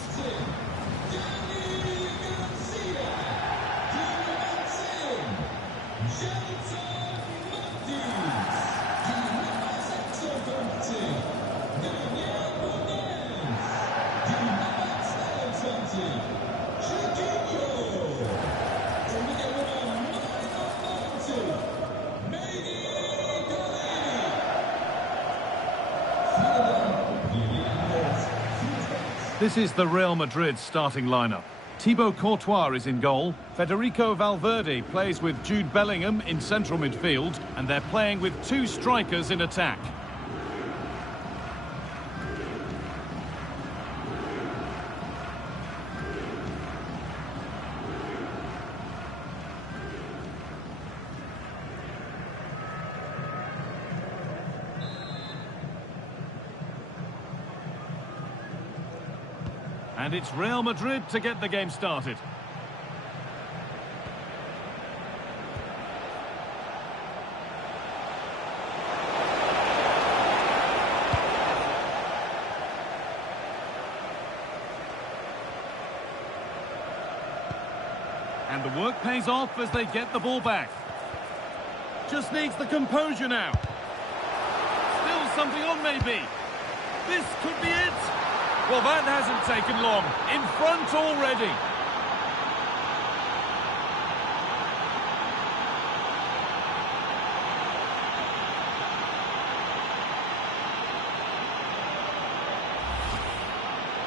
This is the Real Madrid starting lineup. Thibaut Courtois is in goal. Federico Valverde plays with Jude Bellingham in central midfield, and they're playing with two strikers in attack. And it's Real Madrid to get the game started. And the work pays off as they get the ball back. Just needs the composure now. Still something on maybe. This could be it. Well, that hasn't taken long. In front already.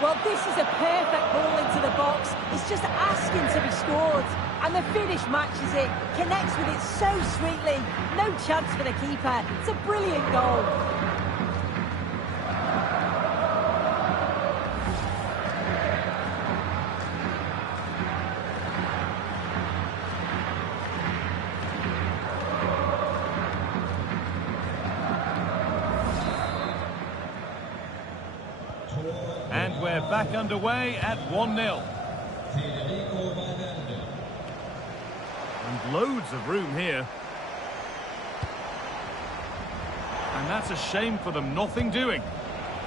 Well, this is a perfect ball into the box. It's just asking to be scored. And the finish matches it, connects with it so sweetly. No chance for the keeper. It's a brilliant goal. And we're back underway at 1-0. And loads of room here. And that's a shame for them, nothing doing.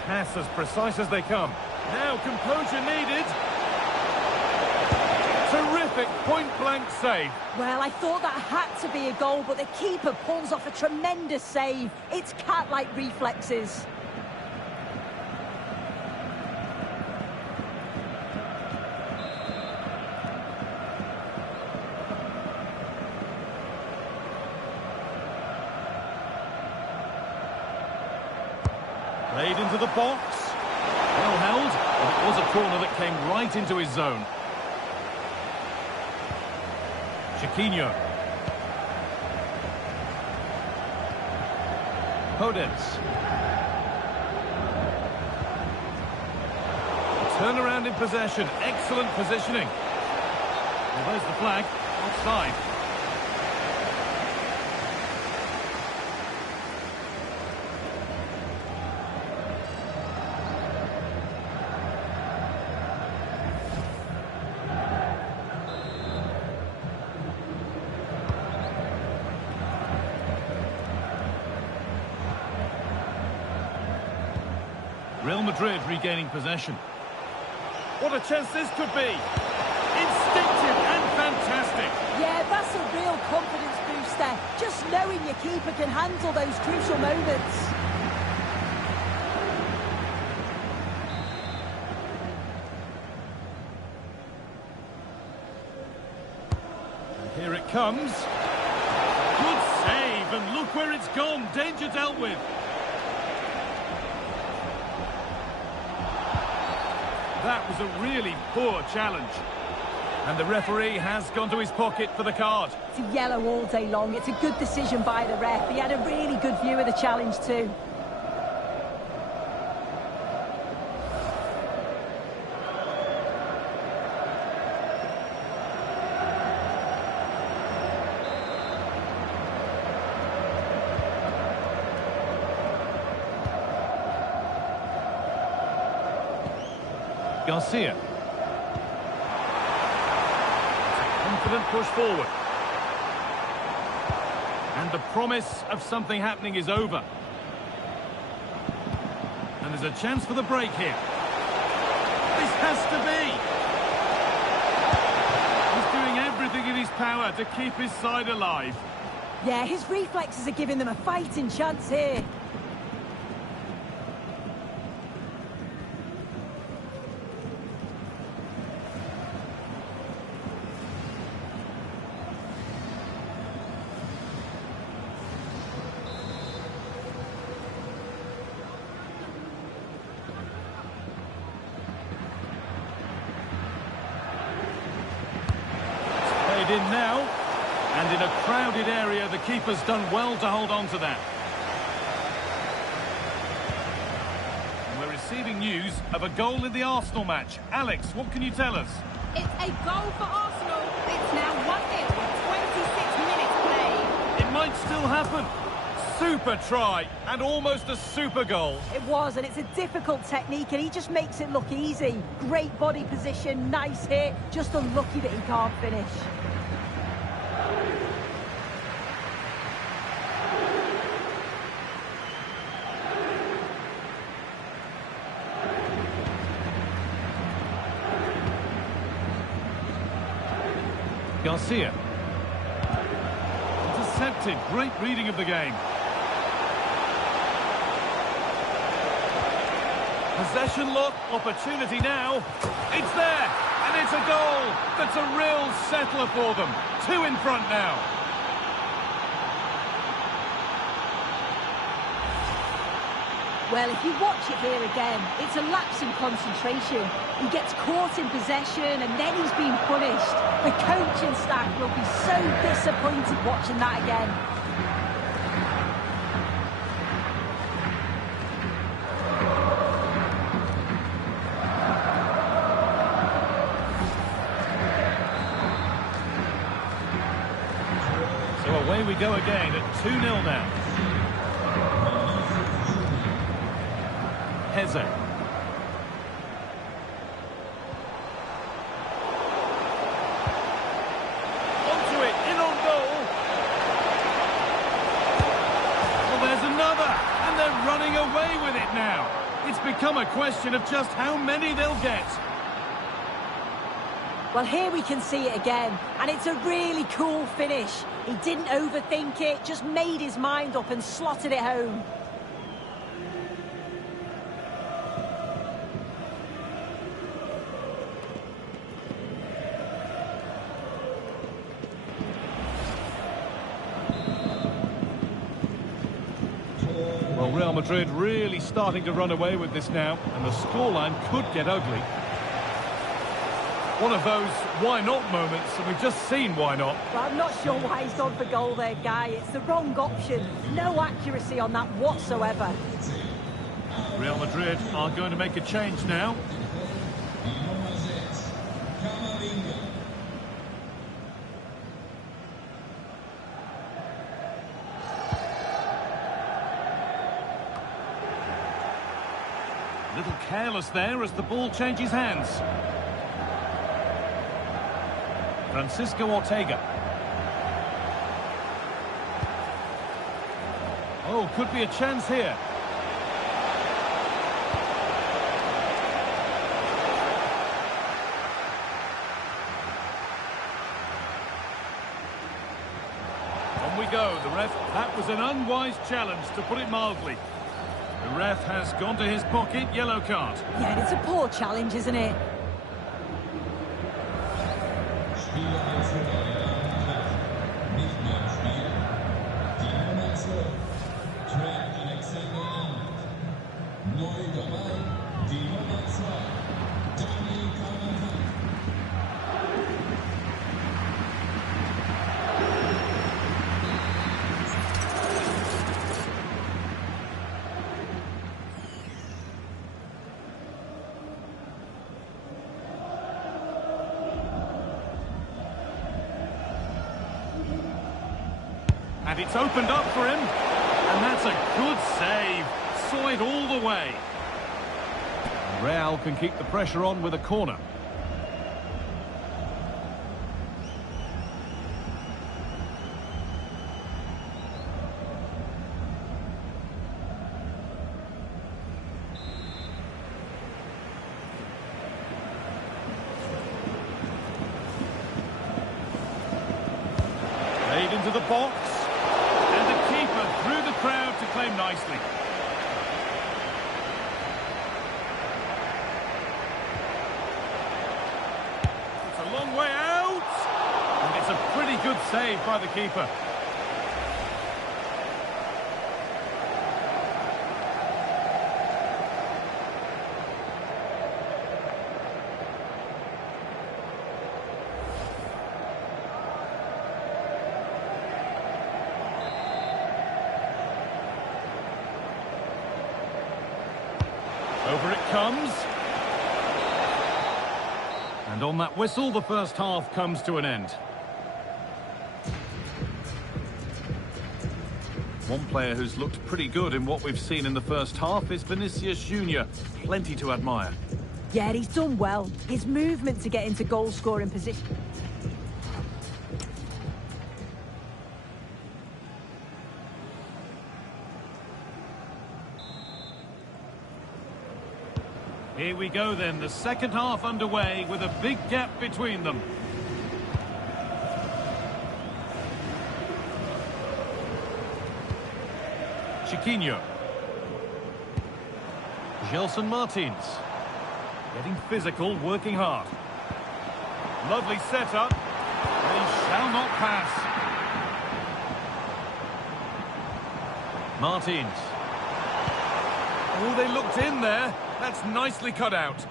Pass as precise as they come. Now composure needed. Terrific point-blank save. Well, I thought that had to be a goal, but the keeper pulls off a tremendous save. It's cat-like reflexes. Played into the box. Well held, but it was a corner that came right into his zone. Chiquinho. Podence. Turnaround in possession. Excellent positioning. Well, there's the flag. Offside. Real Madrid regaining possession. What a chance this could be. Instinctive and fantastic. Yeah, that's a real confidence booster. Just knowing your keeper can handle those crucial moments. And here it comes. Good save, and look where it's gone. Danger dealt with. That was a really poor challenge. And the referee has gone to his pocket for the card. It's a yellow all day long. It's a good decision by the ref. He had a really good view of the challenge too. Garcia. Confident push forward. And the promise of something happening is over. And there's a chance for the break here. This has to be. He's doing everything in his power to keep his side alive. Yeah, his reflexes are giving them a fighting chance here. In now, and in a crowded area, the keeper's done well to hold on to that. And we're receiving news of a goal in the Arsenal match. Alex, what can you tell us? It's a goal for Arsenal. It's now 1-0 with 26 minutes played. It might still happen. Super try, and almost a super goal. It was, and it's a difficult technique, and he just makes it look easy. Great body position, nice hit, just unlucky that he can't finish. Garcia. Intercepted. Great reading of the game. Possession look. Opportunity now. It's there. And it's a goal. That's a real settler for them. 2 in front now. Well, if you watch it here again, it's a lapse in concentration. He gets caught in possession and then he's being punished. The coaching staff will be so disappointed watching that again. So away we go again at 2-0 now. Heze. Onto it, in on goal. Well, there's another, and they're running away with it now. It's become a question of just how many they'll get. Well, here we can see it again, and it's a really cool finish. He didn't overthink it, just made his mind up and slotted it home. Well, Real Madrid really starting to run away with this now, and the scoreline could get ugly. One of those why not moments, and we've just seen why not. Well, I'm not sure why he's gone for goal there, Guy. It's the wrong option. No accuracy on that whatsoever. Real Madrid are going to make a change now. A little careless there as the ball changes hands. Francisco Ortega. Oh, could be a chance here. On we go, the ref. That was an unwise challenge, to put it mildly. The ref has gone to his pocket, yellow card. Yeah, and it's a poor challenge, isn't it? And it's opened up for him. And that's a good save. Saw it all the way. Real can keep the pressure on with a corner. Played into the box. And the keeper through the crowd to claim nicely. Long way out, and it's a pretty good save by the keeper. Over it comes. And on that whistle, the first half comes to an end. One player who's looked pretty good in what we've seen in the first half is Vinicius Junior. Plenty to admire. Yeah, he's done well. His movement to get into goal-scoring position. Here we go then, the second half underway with a big gap between them. Chiquinho. Gelson Martins. Getting physical, working hard. Lovely setup. They shall not pass. Martins. Oh, they looked in there. That's nicely cut out.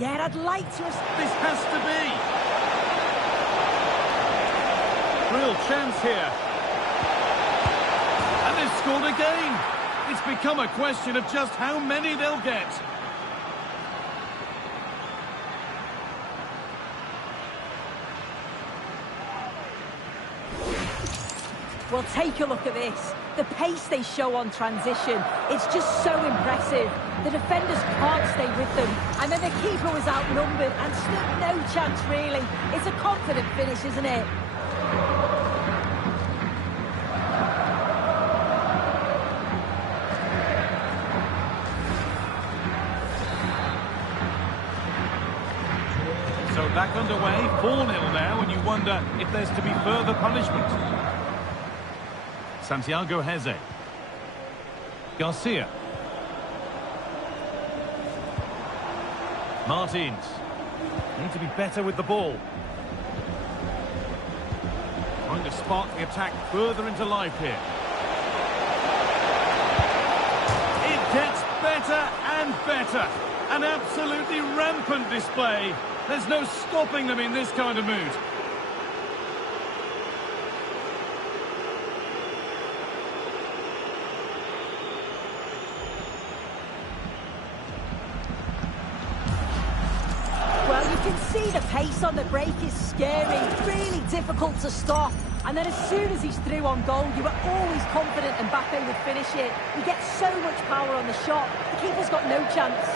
Yeah, I'd like to... This has to be. Real chance here. And they've scored again. It's become a question of just how many they'll get. Well, take a look at this. The pace they show on transition, it's just so impressive. The defenders can't stay with them, and then the keeper was outnumbered and stood no chance, really. It's a confident finish, isn't it? So back underway, 4-0 now, and you wonder if there's to be further punishment. Santiago Heze. Garcia. Martins. Need to be better with the ball. Trying to spark the attack further into life here. It gets better and better. An absolutely rampant display. There's no stopping them in this kind of mood. You can see the pace on the break is scary, really difficult to stop. And then as soon as he's through on goal, you were always confident Mbappe would finish it. He gets so much power on the shot, the keeper's got no chance.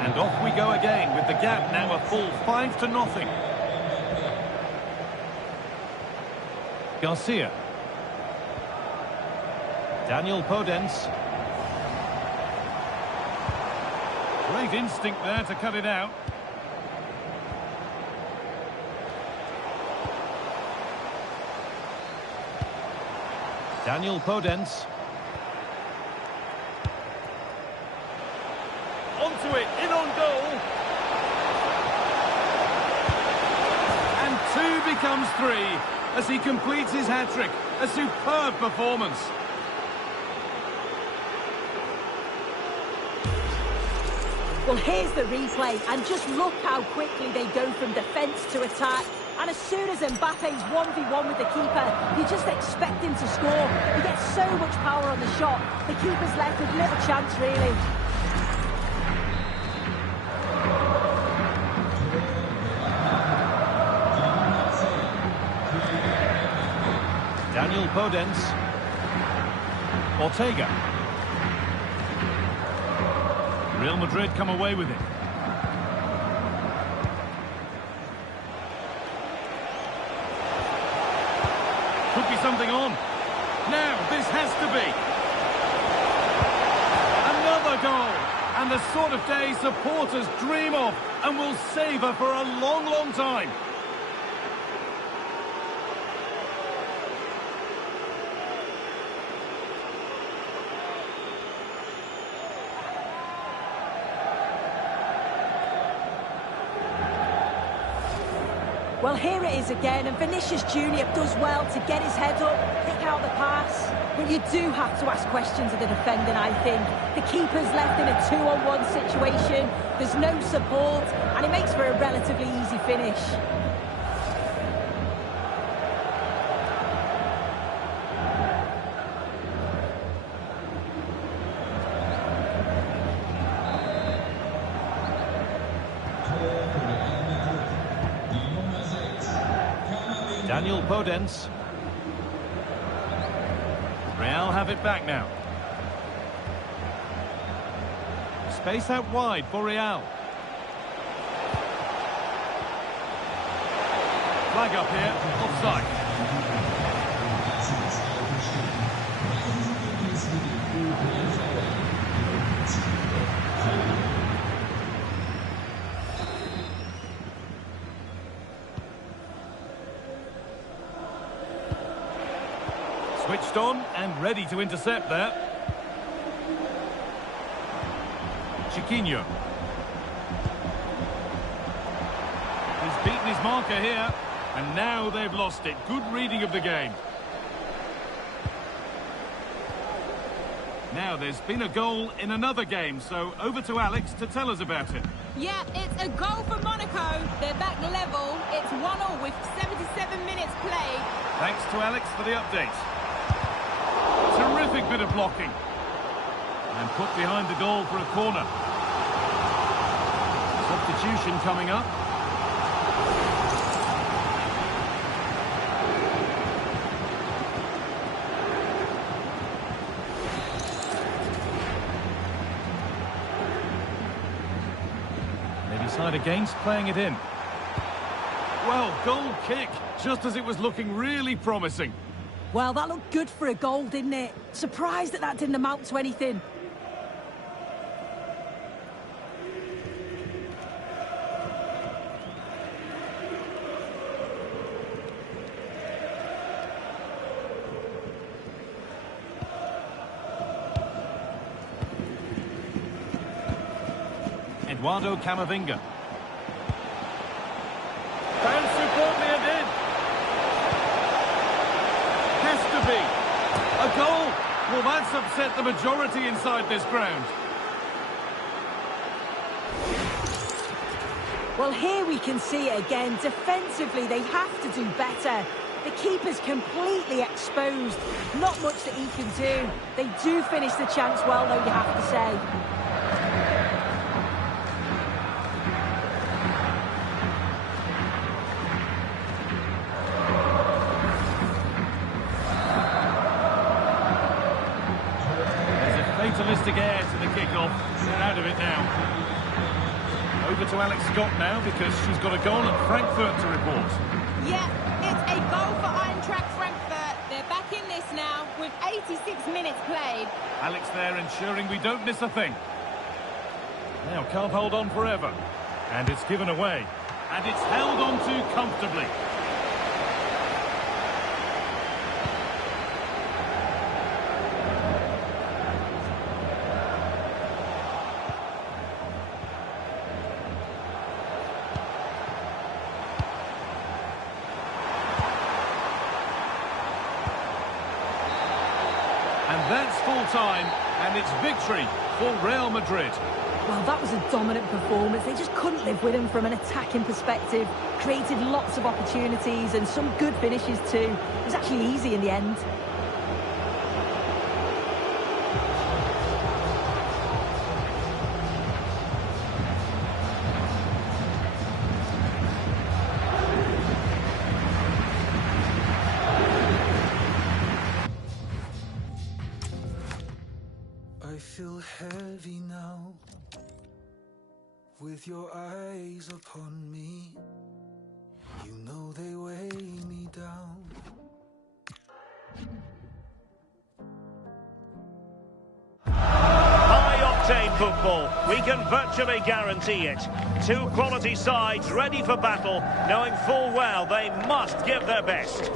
And off we go again with the gap now a full 5-0. Garcia. Daniel Podence. Great instinct there to cut it out. Daniel Podence. Onto it, in on goal. And 2 becomes 3 as he completes his hat-trick. A superb performance. Well, here's the replay, and just look how quickly they go from defence to attack. And as soon as Mbappe's 1v1 with the keeper, you just expect him to score. He gets so much power on the shot, the keeper's left with little chance, really. Daniel Podence. Ortega. Real Madrid come away with it. Could be something on. Now, this has to be. Another goal. And the sort of day supporters dream of and will savour for a long, long time. Well, here it is again, and Vinicius Junior does well to get his head up, pick out the pass. But you do have to ask questions of the defending, I think. The keeper's left in a 2-on-1 situation, there's no support, and it makes for a relatively easy finish. Daniel Podence. Real have it back now. Space out wide for Real. Flag up here, offside. Switched on and ready to intercept there. Chiquinho. He's beaten his marker here, and now they've lost it. Good reading of the game. Now, there's been a goal in another game, so over to Alex to tell us about it. Yeah, it's a goal for Monaco. They're back level. It's 1-1 with 77 minutes played. Thanks to Alex for the update. Terrific bit of blocking. And put behind the goal for a corner. Substitution coming up. They decide against playing it in. Well, goal kick, just as it was looking really promising. Well, that looked good for a goal, didn't it? Surprised that that didn't amount to anything. Eduardo Camavinga. Found superbly and in. Has to be. A goal. Well, that's upset the majority inside this ground. Well, here we can see it again. Defensively, they have to do better. The keeper's completely exposed. Not much that he can do. They do finish the chance well, though, you have to say. Fatalistic air to the kick-off. They're out of it now. Over to Alex Scott now, because she's got a goal at Frankfurt to report. Yeah, it's a goal for Eintracht Frankfurt. They're back in this now with 86 minutes played. Alex there ensuring we don't miss a thing. Now can't hold on forever. And it's given away. And it's held on to comfortably. And that's full-time, and it's victory for Real Madrid. Well, that was a dominant performance. They just couldn't live with him from an attacking perspective. Created lots of opportunities and some good finishes too. It was actually easy in the end. heavy now, with your eyes upon me. You know they weigh me down. High-octane football, we can virtually guarantee it. Two quality sides ready for battle, knowing full well they must give their best.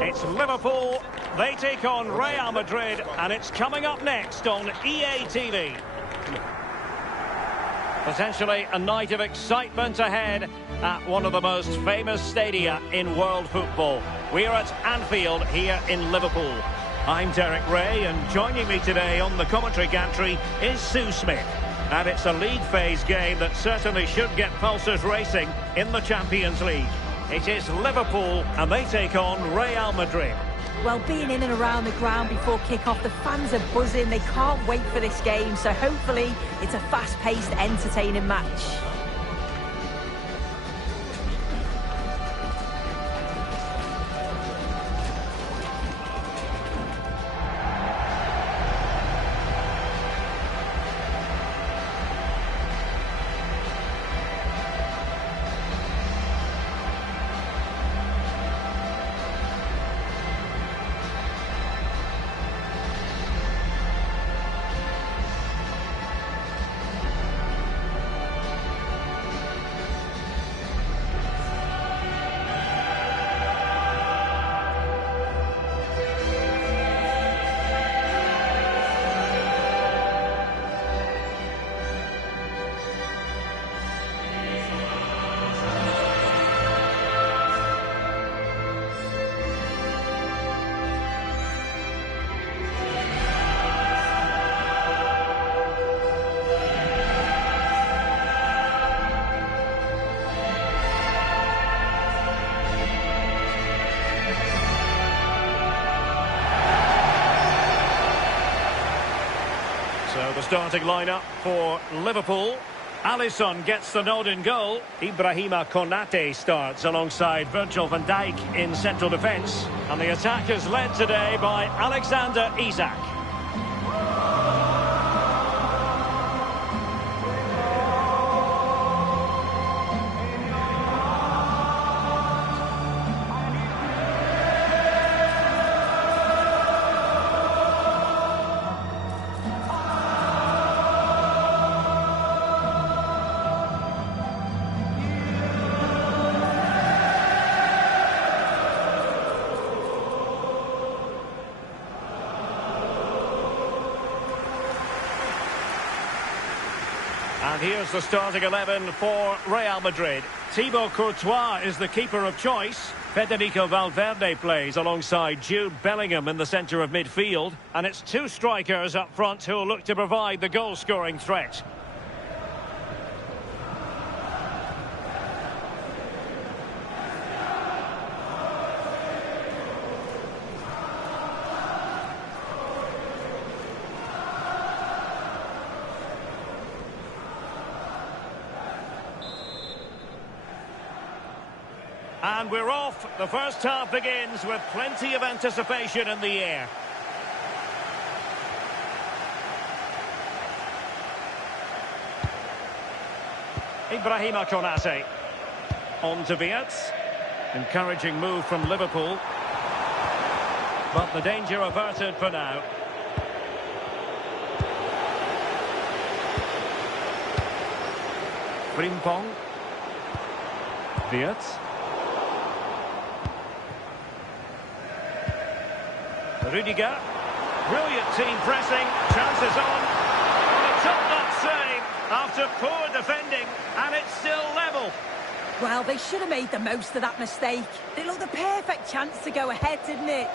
It's Liverpool, they take on Real Madrid, and it's coming up next on EA TV. Potentially a night of excitement ahead at one of the most famous stadia in world football. We're at Anfield here in Liverpool. I'm Derek Ray, and joining me today on the commentary gantry is Sue Smith. And it's a league phase game that certainly should get pulses racing in the Champions League. It is Liverpool, and they take on Real Madrid. Well, being in and around the ground before kick-off, the fans are buzzing. They can't wait for this game, so hopefully it's a fast-paced, entertaining match. So the starting lineup for Liverpool. Alisson gets the nod in goal. Ibrahima Konate starts alongside Virgil van Dijk in central defence. And the attack is led today by Alexander Isak. And here's the starting 11 for Real Madrid. Thibaut Courtois is the keeper of choice. Federico Valverde plays alongside Jude Bellingham in the centre of midfield. And it's two strikers up front who will look to provide the goal-scoring threat. And we're off. The first half begins with plenty of anticipation in the air. Ibrahima Konate. On to Wirtz. Encouraging move from Liverpool. But the danger averted for now. Frimpong. Wirtz. Rudiger, brilliant team pressing, chances on, a top-notch save after poor defending, and it's still level. Well, they should have made the most of that mistake. It looked the perfect chance to go ahead, didn't it?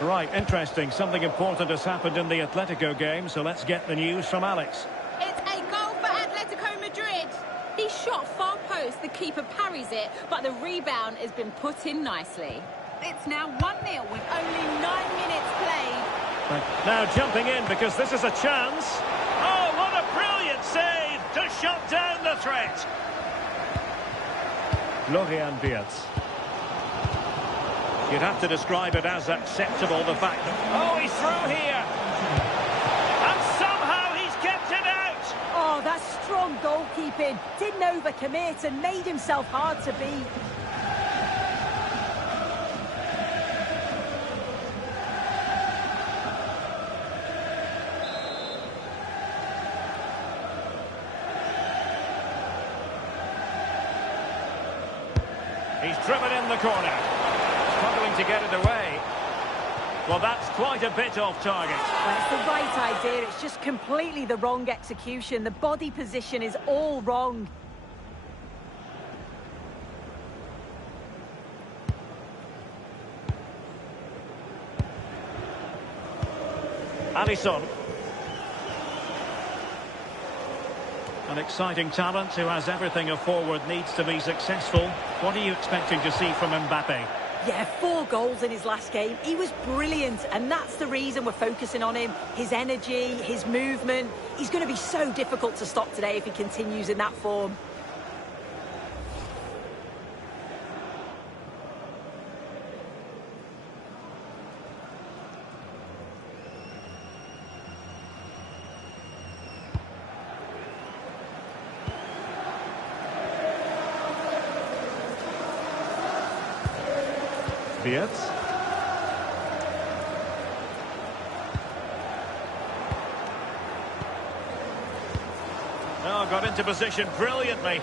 Right, interesting. Something important has happened in the Atletico game, so let's get the news from Alex. It's a goal for Atletico Madrid. He shot far post, the keeper parries it, but the rebound has been put in nicely. It's now 1-0 with only 9 minutes played. Now jumping in because this is a chance. Oh, what a brilliant save to shut down the threat. Florian Wirtz. You'd have to describe it as acceptable, the fact that... Oh, he's through here! And somehow he's kept it out! Oh, that's strong goalkeeping. Didn't overcommit and made himself hard to beat. He's driven in the corner. Struggling to get it away. Well, that's quite a bit off target. Well, it's the right idea. It's just completely the wrong execution. The body position is all wrong. Alisson. An exciting talent who has everything a forward needs to be successful. What are you expecting to see from Mbappe? Yeah, 4 goals in his last game. He was brilliant, and that's the reason we're focusing on him. His energy, his movement. He's going to be so difficult to stop today if he continues in that form. Wirtz. Oh, got into position brilliantly.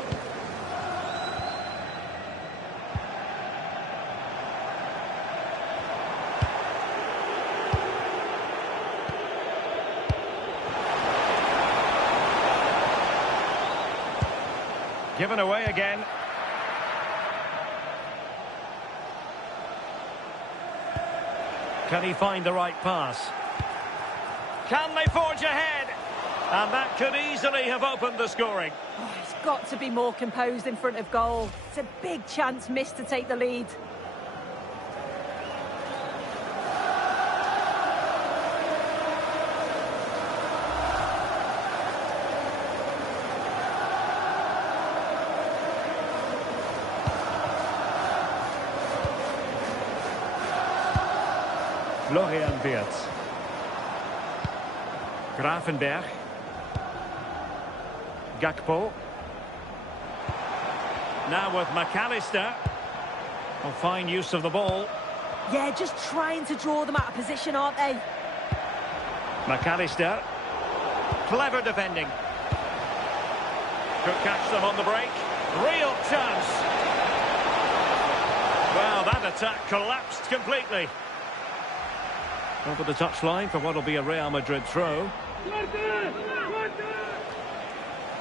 Given away again. Can he find the right pass? Can they forge ahead? And that could easily have opened the scoring. Oh, he's got to be more composed in front of goal. It's a big chance missed to take the lead. Florian Wirtz. Gravenberch. Gakpo. Now with McAllister. Well, fine use of the ball. Yeah, just trying to draw them out of position, aren't they? McAllister. Clever defending. Could catch them on the break. Real chance. Well, that attack collapsed completely. Over the touchline for what will be a Real Madrid throw.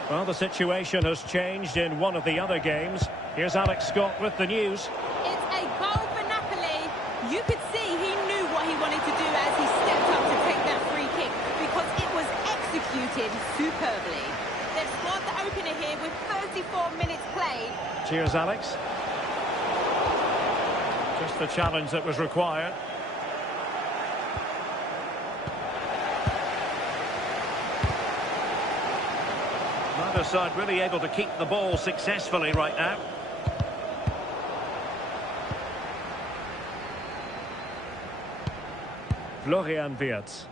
Well, the situation has changed in one of the other games. Here's Alex Scott with the news. It's a goal for Napoli. You could see he knew what he wanted to do as he stepped up to take that free kick because it was executed superbly. They've scored the opener here with 34 minutes played. Cheers, Alex. Just the challenge that was required. Neither side really able to keep the ball successfully right now. Florian Wirtz.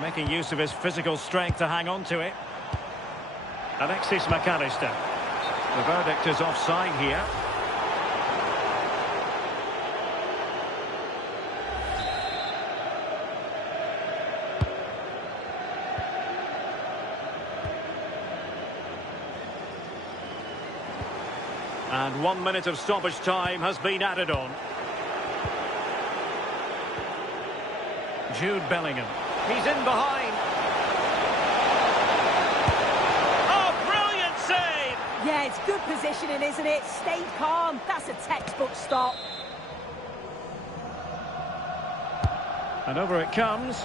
Making use of his physical strength to hang on to it. Alexis McAllister. The verdict is offside here. And 1 minute of stoppage time has been added on. Jude Bellingham. He's in behind. Oh, brilliant save! Yeah, it's good positioning, isn't it? Stayed calm. That's a textbook stop. And over it comes.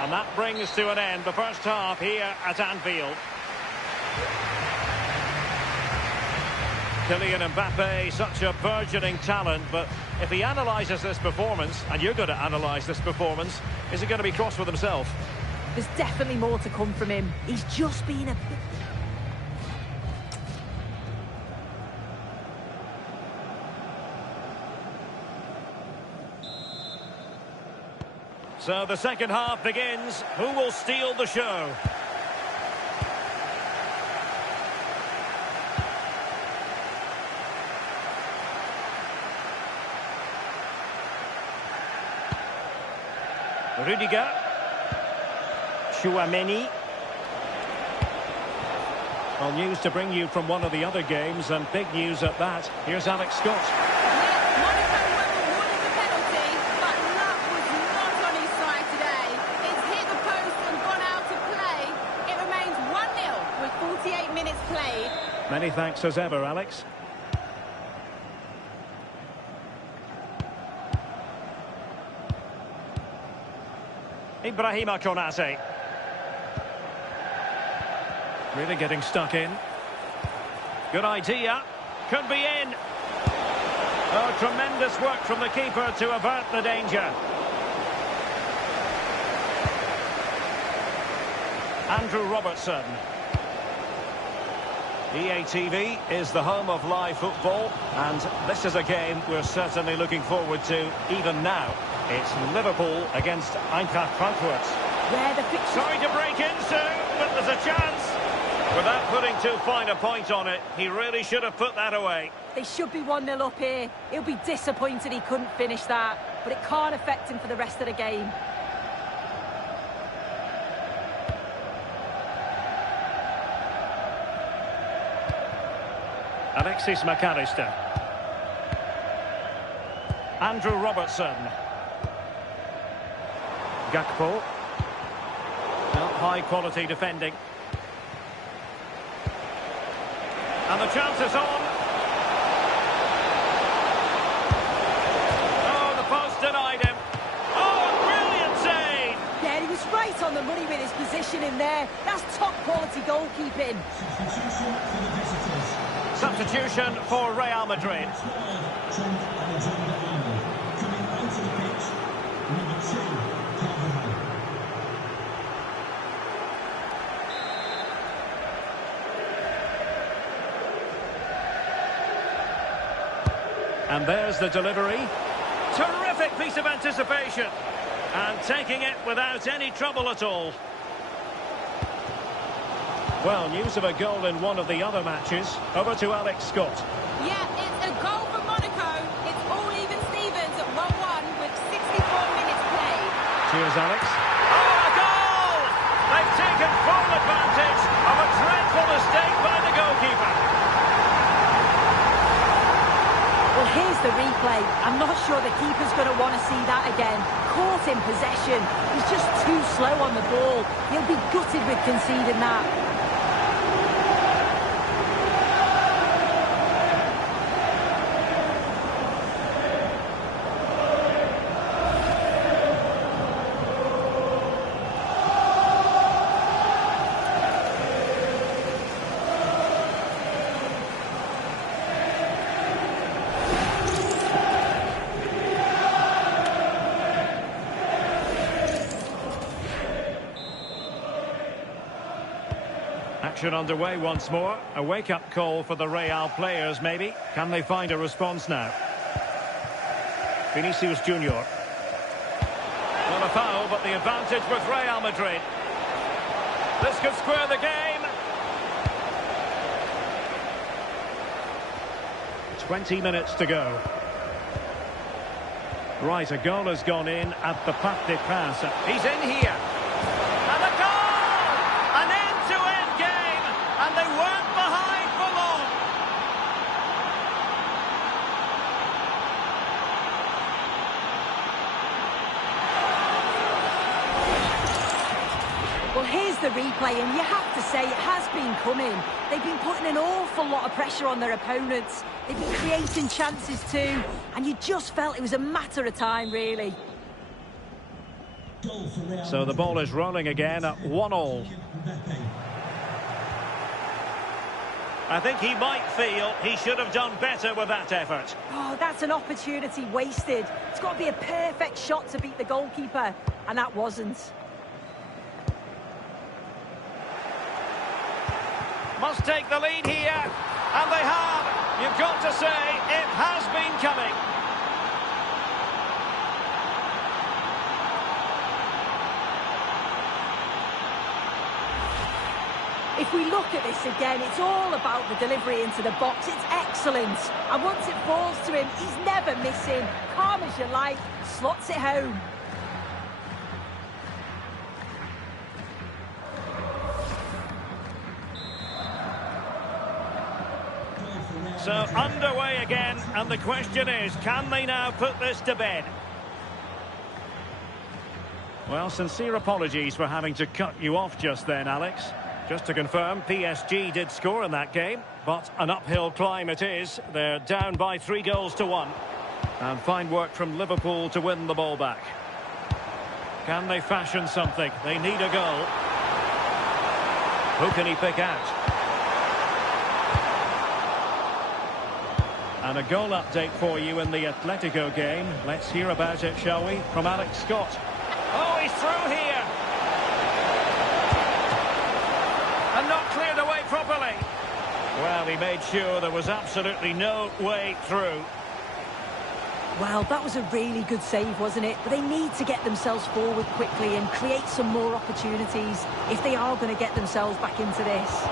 And that brings to an end the first half here at Anfield. Kylian Mbappe, such a burgeoning talent, but if he analyses this performance, and you're going to analyse this performance, is he going to be cross with himself? There's definitely more to come from him. He's just been a bit... So the second half begins. Who will steal the show? Rudiger. Tchouaméni. Well, news to bring you from one of the other games, and big news at that. Here's Alex Scott. Yeah, Monaco were rewarded the penalty, but luck was not on his side today. It's hit the post and gone out to play. It remains 1-0 with 48 minutes played. Many thanks as ever, Alex. Ibrahima Konate. Really getting stuck in. Good idea. Could be in. Oh, tremendous work from the keeper to avert the danger. Andrew Robertson. EA TV is the home of live football, and this is a game we're certainly looking forward to even now. It's Liverpool against Eintracht Frankfurt. Yeah, the fixture... Sorry to break in, sir, but there's a chance. Without putting too fine a point on it, he really should have put that away. They should be 1-0 up here. He'll be disappointed he couldn't finish that, but it can't affect him for the rest of the game. Alexis McAllister. Andrew Robertson. Gakpo. Well, high quality defending. And the chance is on. Oh, the post denied him. Oh, a brilliant save! Yeah, he was right on the money with his position in there. That's top quality goalkeeping. Substitution for Real Madrid. And there's the delivery. Terrific piece of anticipation. And taking it without any trouble at all. Well, news of a goal in one of the other matches. Over to Alex Scott. Yeah, it's a goal for Monaco. It's all even Stevens at 1-1 with 64 minutes played. Cheers, Alex. Oh, a goal! They've taken full advantage of a dreadful mistake by the goalkeeper. Well, here's the replay. I'm not sure the keeper's going to want to see that again. Caught in possession. He's just too slow on the ball. He'll be gutted with conceding that. Action underway once more. A wake-up call for the Real players, maybe. Can they find a response now? Vinicius Junior. Not a foul, but the advantage with Real Madrid. This could square the game. 20 minutes to go. Right, a goal has gone in at the Parc des Princes. He's in here. And a goal! An end-to-end game, and they weren't behind for long. Well, here's the replay, and you have to say it has been coming. They've been putting an awful lot of pressure on their opponents. They've been creating chances too, and you just felt it was a matter of time, really. So the ball is rolling again at 1-1. I think he might feel he should have done better with that effort. Oh, that's an opportunity wasted. It's got to be a perfect shot to beat the goalkeeper, and that wasn't. Must take the lead here, and they have. You've got to say, it has been coming. If we look at this again, it's all about the delivery into the box. It's excellent. And once it falls to him, he's never missing. Calm as you like, slots it home. So underway again, and the question is, can they now put this to bed? Well, sincere apologies for having to cut you off just then, Alex. Just to confirm, PSG did score in that game, but an uphill climb it is. They're down by 3-1. And fine work from Liverpool to win the ball back. Can they fashion something? They need a goal. Who can he pick out? And a goal update for you in the Atletico game. Let's hear about it, shall we, from Alex Scott. Oh, he's through here! And not cleared away properly. Well, he made sure there was absolutely no way through. Well, that was a really good save, wasn't it? But they need to get themselves forward quickly and create some more opportunities if they are going to get themselves back into this.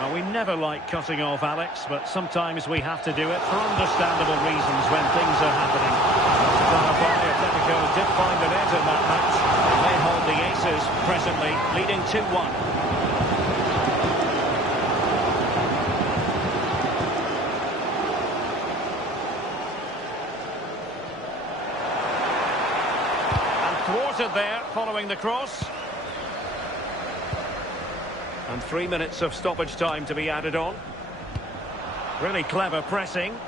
Well, we never like cutting off Alex, but sometimes we have to do it for understandable reasons when things are happening. Atletico did find the net in that match. They hold the aces presently, leading 2-1. And thwarted there, following the cross. And 3 minutes of stoppage time to be added on. Really clever pressing.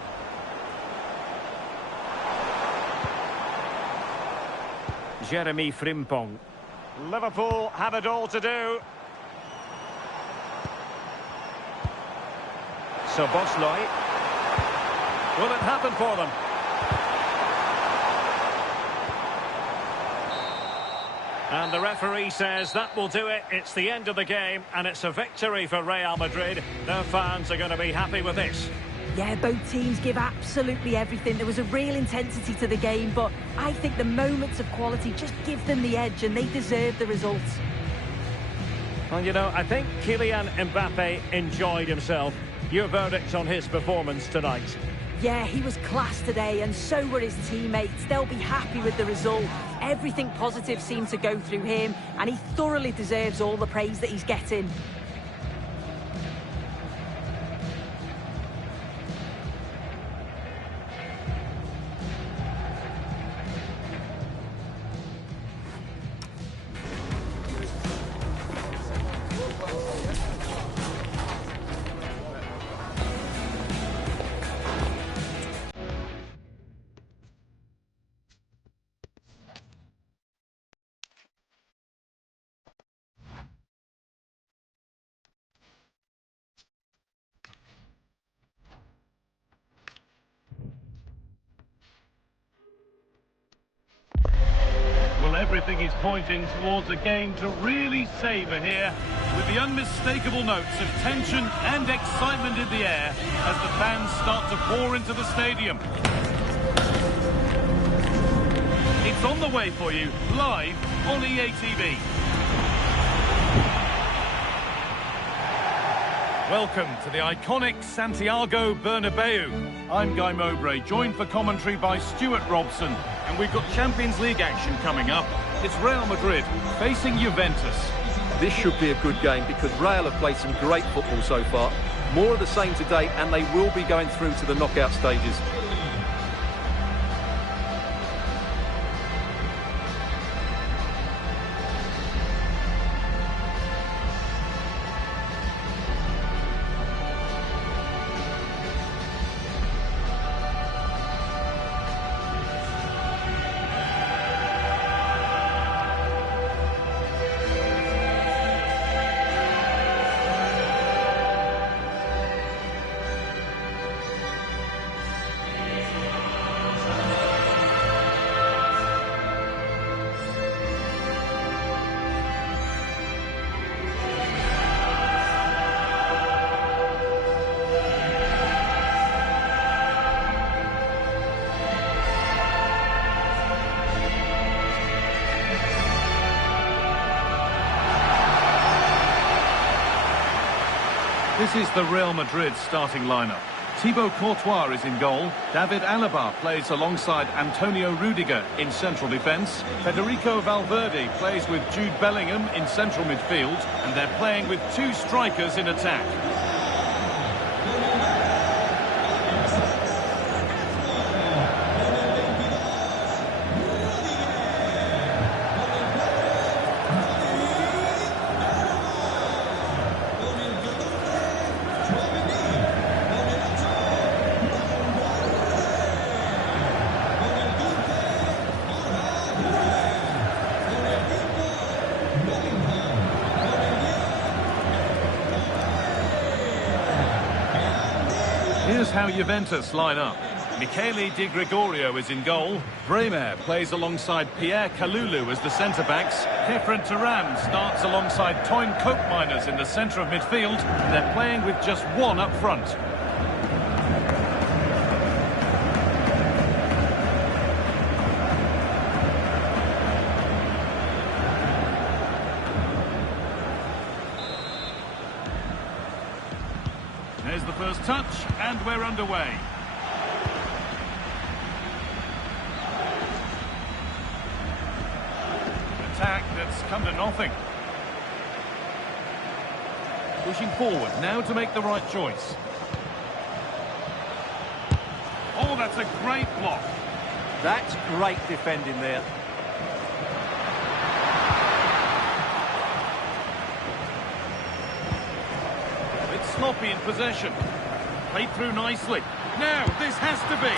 Jeremy Frimpong. Liverpool have it all to do. Szoboszlai. Will it happen for them? And the referee says that will do it. It's the end of the game, and it's a victory for Real Madrid. Their fans are going to be happy with this. Yeah, both teams give absolutely everything. There was a real intensity to the game, but I think the moments of quality just give them the edge, and they deserve the results. Well, you know, I think Kylian Mbappe enjoyed himself. Your verdict on his performance tonight? Yeah, he was class today, and so were his teammates. They'll be happy with the result. Everything positive seemed to go through him, and he thoroughly deserves all the praise that he's getting. Well, everything is pointing towards a game to really savour here, with the unmistakable notes of tension and excitement in the air as the fans start to pour into the stadium. It's on the way for you, live on EA TV. Welcome to the iconic Santiago Bernabeu. I'm Guy Mowbray, joined for commentary by Stuart Robson. And we've got Champions League action coming up. It's Real Madrid facing Juventus. This should be a good game because Real have played some great football so far. More of the same today, and they will be going through to the knockout stages. This is the Real Madrid starting lineup. Thibaut Courtois is in goal. David Alaba plays alongside Antonio Rudiger in central defence. Federico Valverde plays with Jude Bellingham in central midfield. And they're playing with two strikers in attack. Here's how Juventus line up. Michele Di Gregorio is in goal. Bremer plays alongside Pierre Kalulu as the centre-backs. Khéphren Thuram starts alongside Toyn Koopmeiners in the centre of midfield. They're playing with just one up front. There's the first touch, and we're underway. An attack that's come to nothing. Pushing forward, now to make the right choice. Oh, that's a great block. That's great defending there. Sloppy in possession. Played through nicely. Now, this has to be.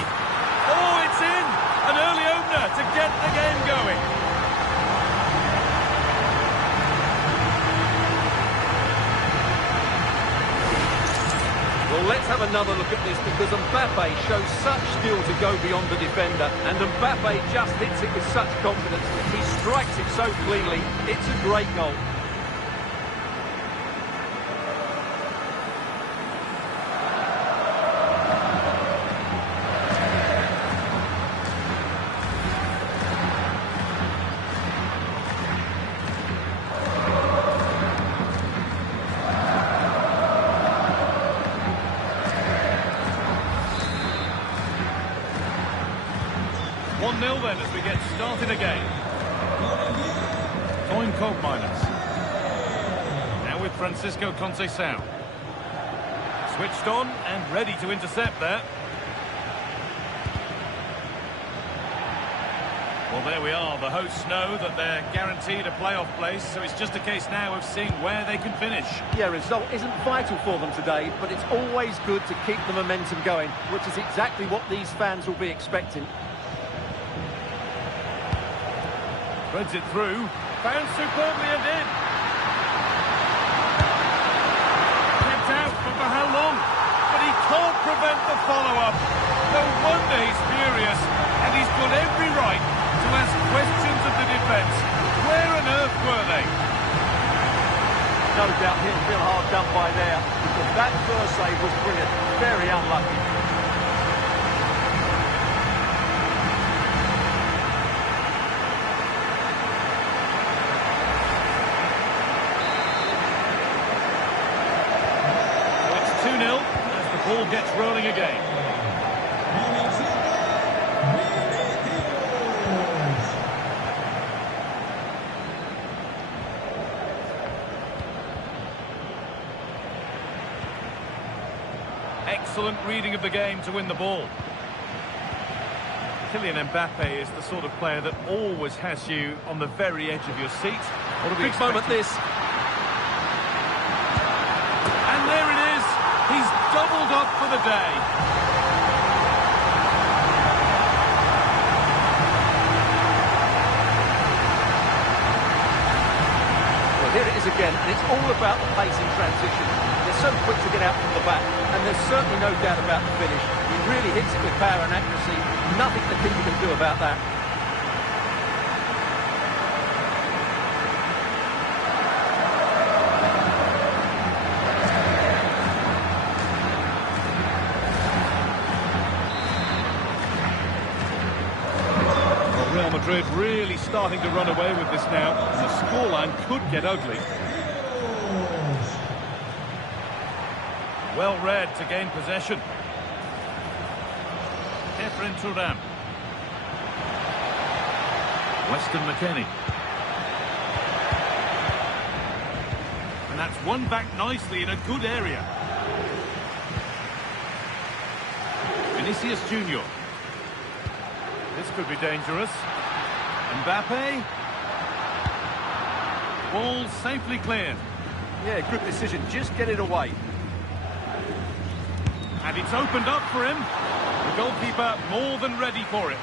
Oh, it's in! An early opener to get the game going. Well, let's have another look at this because Mbappe shows such skill to go beyond the defender, and Mbappe just hits it with such confidence. He strikes it so cleanly. It's a great goal. Then as we get started again. Toyn Koopmeiners. Now with Francisco Conceição. Switched on and ready to intercept there. Well, there we are. The hosts know that they're guaranteed a playoff place, so it's just a case now of seeing where they can finish. Yeah, result isn't vital for them today, but it's always good to keep the momentum going, which is exactly what these fans will be expecting. Threads it through, found superbly and in. Kept out, but for how long? But he can't prevent the follow-up. No wonder he's furious, and he's got every right to ask questions of the defence. Where on earth were they? No doubt he'll feel hard done by there, because that first save was brilliant, very unlucky. Ball gets rolling again. Excellent reading of the game to win the ball. Kylian Mbappe is the sort of player that always has you on the very edge of your seat. What do we expect? Big moment this. And there it is. He's doubled up for the day. Well, here it is again, and it's all about the pace in transition. They're so quick to get out from the back, and there's certainly no doubt about the finish. He really hits it with power and accuracy. Nothing the keeper can do about that. Real Madrid really starting to run away with this now, and the scoreline could get ugly. Well read to gain possession. Khéphren Thuram. Weston McKennie. And that's won back nicely in a good area. Vinicius Junior. This could be dangerous. Mbappe. Ball safely cleared. Yeah, good decision. Just get it away. And it's opened up for him. The goalkeeper more than ready for it.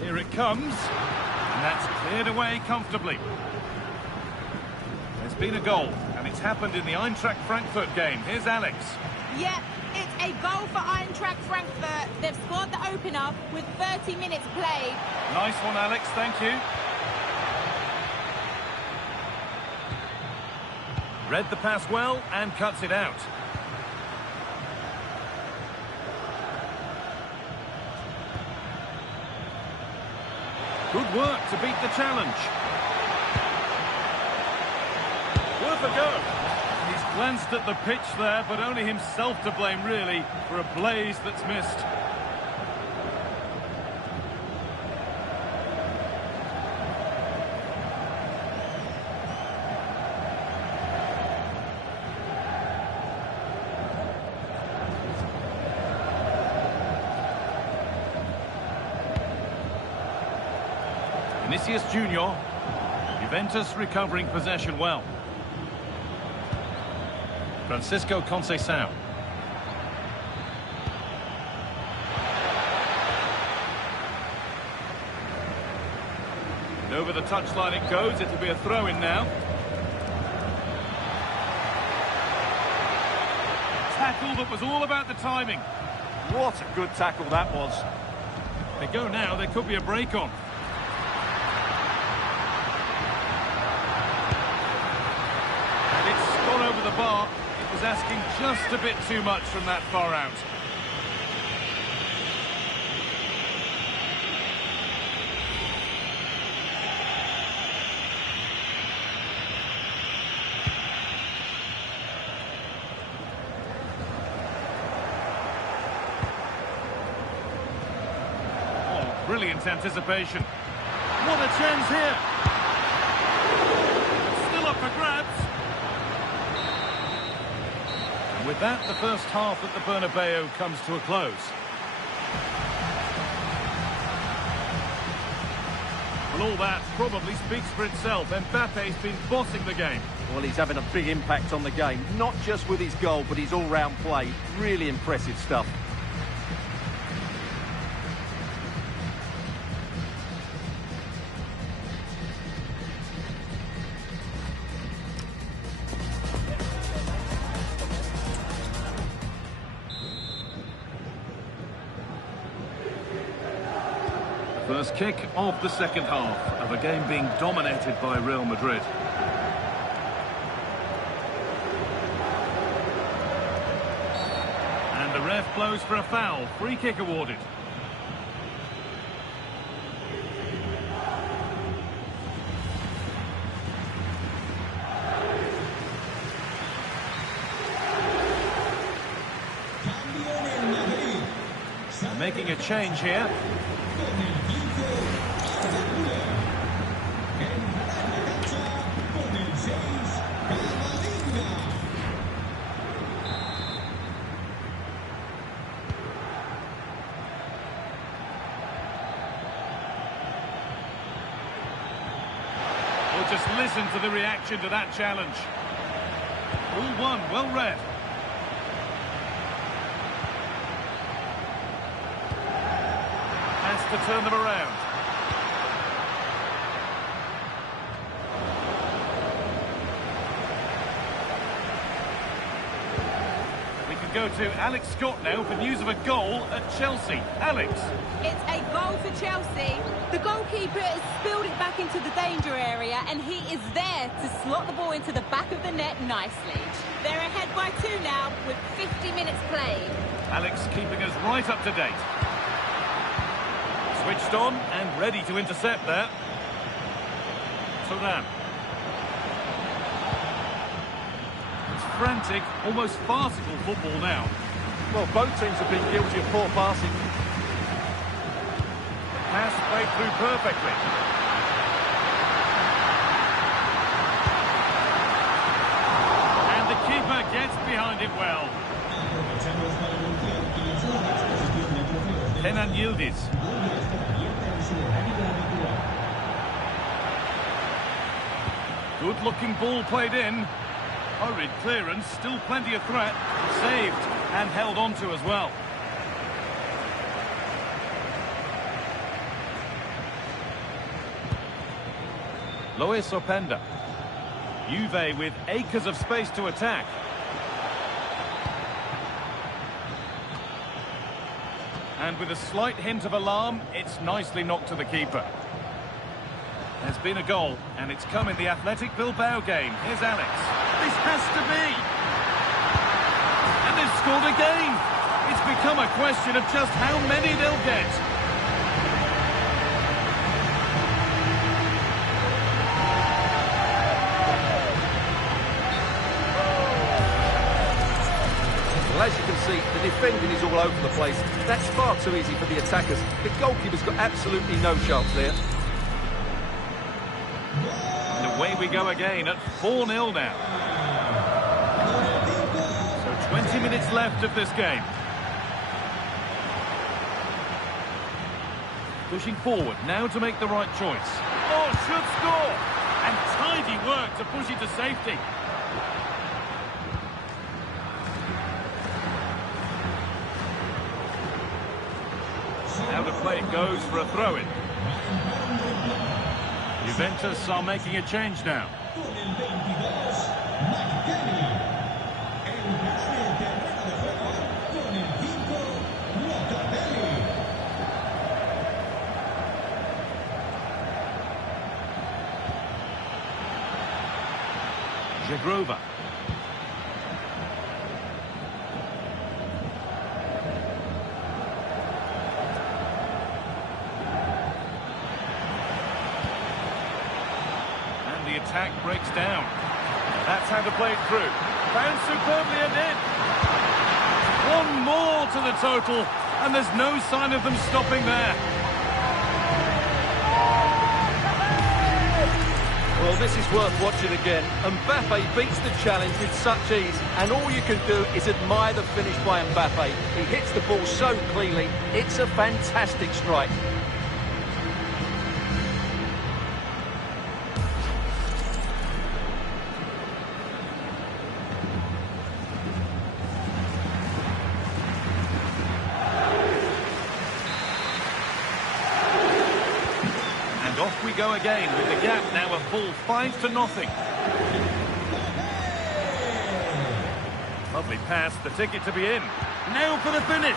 Here it comes, and that's cleared away comfortably. There's been a goal, and it's happened in the Eintracht Frankfurt game. Here's Alex. Yeah, it's a goal for Eintracht Frankfurt. They've scored the opener with 30 minutes played. Nice one, Alex, thank you. Read the pass well and cuts it out. Good work to beat the challenge. Worth a go. He's glanced at the pitch there, but only himself to blame, really, for a blaze that's missed. Vinicius Junior. Juventus recovering possession well. Francisco Conceição. And over the touchline it goes. It'll be a throw-in now. Tackle that was all about the timing. What a good tackle that was. They go now. There could be a break on. Over the bar, it was asking just a bit too much from that far out. Oh, brilliant anticipation. What a chance here. Still up for grabs. With that, the first half at the Bernabeu comes to a close. Well, all that probably speaks for itself. Mbappe's been bossing the game. Well, he's having a big impact on the game, not just with his goal, but his all-round play. Really impressive stuff. First kick of the second half of a game being dominated by Real Madrid. And the ref blows for a foul. Free kick awarded. Making a change here. Just listen to the reaction to that challenge. All one, well read. Has to turn them around. We can go to Alex Scott now for news of a goal at Chelsea. Alex. It's a goal for Chelsea. The goalkeeper has spilled it back into the danger area, and he is there to slot the ball into the back of the net nicely. They're ahead by 2 now with 50 minutes played. Alex keeping us right up to date. Switched on and ready to intercept there. Thuram. It's frantic, almost farcical football now. Well, both teams have been guilty of poor passing. Pass played through perfectly. And the keeper gets behind it well. Kenan Yildiz. Good-looking ball played in. Hurried clearance, still plenty of threat. Saved and held on to as well. Lois Openda. Juve with acres of space to attack. And with a slight hint of alarm, it's nicely knocked to the keeper. There's been a goal, and it's come in the Athletic Bilbao game. Here's Alex. This has to be! And they've scored again! It's become a question of just how many they'll get. Well, as you can see, the defending is all over the place. That's far too easy for the attackers. The goalkeeper's got absolutely no chance there. And away we go again at 4-0 now. So 20 minutes left of this game. Pushing forward now to make the right choice. Oh, should score! And tidy work to push it to safety. Now the play goes for a throw-in. Juventus are making a change now. Jagrova. The attack breaks down. That's how to play it through. Found superbly and in. One more to the total, and there's no sign of them stopping there. Well, this is worth watching again. Mbappe beats the challenge with such ease, and all you can do is admire the finish by Mbappe. He hits the ball so cleanly. It's a fantastic strike. Off we go again with the gap now a full 5-0. Lovely pass, the ticket to be in. Now for the finish.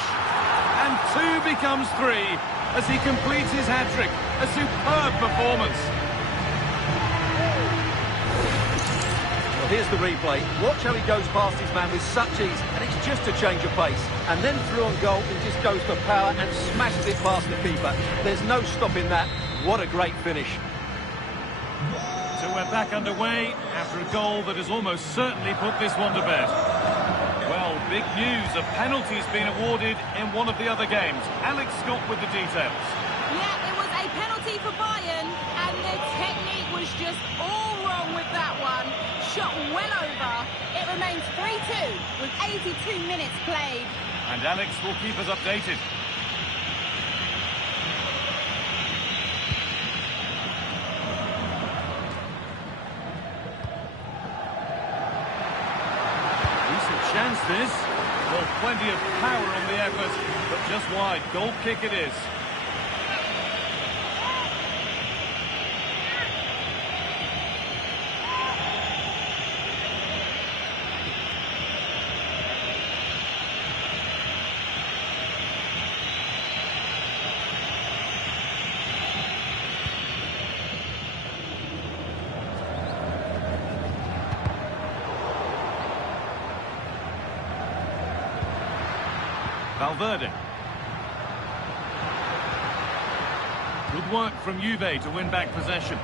And 2 becomes 3 as he completes his hat-trick. A superb performance. Well, here's the replay. Watch how he goes past his man with such ease, and it's just a change of pace. And then through on goal, he just goes for power and smashes it past the keeper. There's no stopping that. What a great finish. So we're back underway after a goal that has almost certainly put this one to bed. Well, big news. A penalty's been awarded in one of the other games. Alex Scott with the details. Yeah, it was a penalty for Bayern, and the technique was just all wrong with that one. Shot well over. It remains 3-2 with 82 minutes played. And Alex will keep us updated. Chance this. Well, plenty of power on the effort, but just wide. Goal kick it is. Valverde. Good work from Juve to win back possession.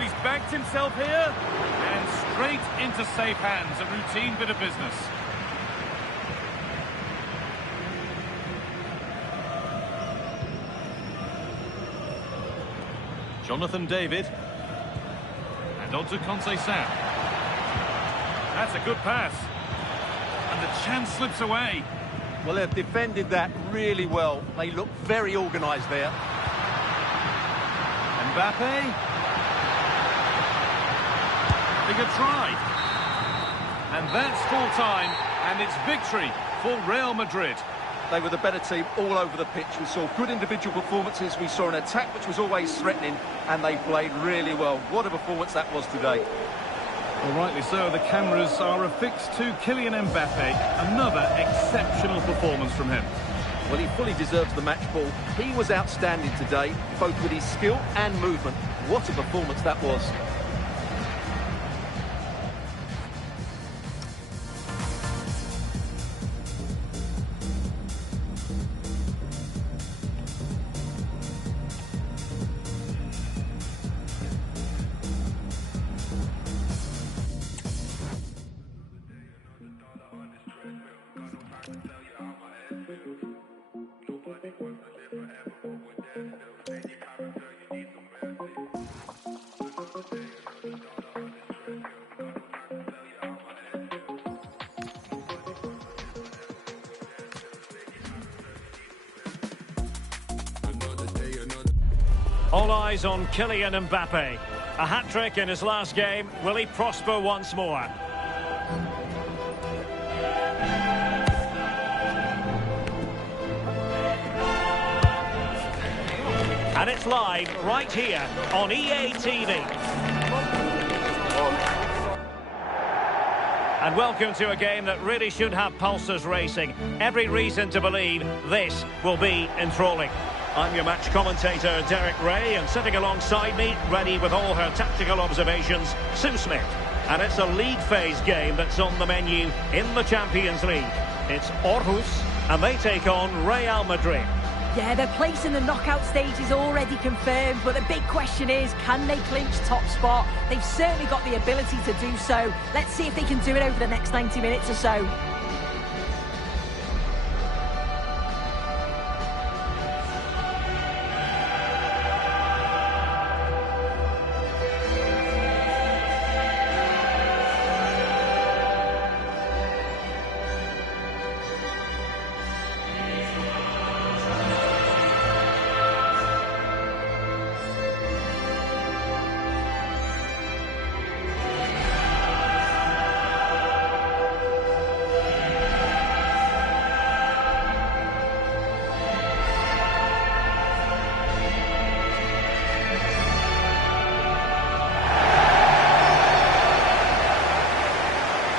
He's backed himself here and straight into safe hands. A routine bit of business. Jonathan David. And on to Conceição. That's a good pass. And the chance slips away. Well, they've defended that really well. They look very organised there. Mbappe. Bigger try. And that's full time, and it's victory for Real Madrid. They were the better team all over the pitch. We saw good individual performances. We saw an attack which was always threatening, and they played really well. What a performance that was today. Well, rightly so. The cameras are affixed to Kylian Mbappe. Another exceptional performance from him. Well, he fully deserves the match ball. He was outstanding today, both with his skill and movement. What a performance that was. All eyes on Kylian Mbappe. A hat-trick in his last game. Will he prosper once more? And it's live right here on EA TV. And welcome to a game that really should have pulses racing. Every reason to believe this will be enthralling. I'm your match commentator, Derek Ray, and sitting alongside me, ready with all her tactical observations, Sue Smith. And it's a league phase game that's on the menu in the Champions League. It's Aarhus, and they take on Real Madrid. Yeah, their place in the knockout stage is already confirmed, but the big question is, can they clinch top spot? They've certainly got the ability to do so. Let's see if they can do it over the next 90 minutes or so.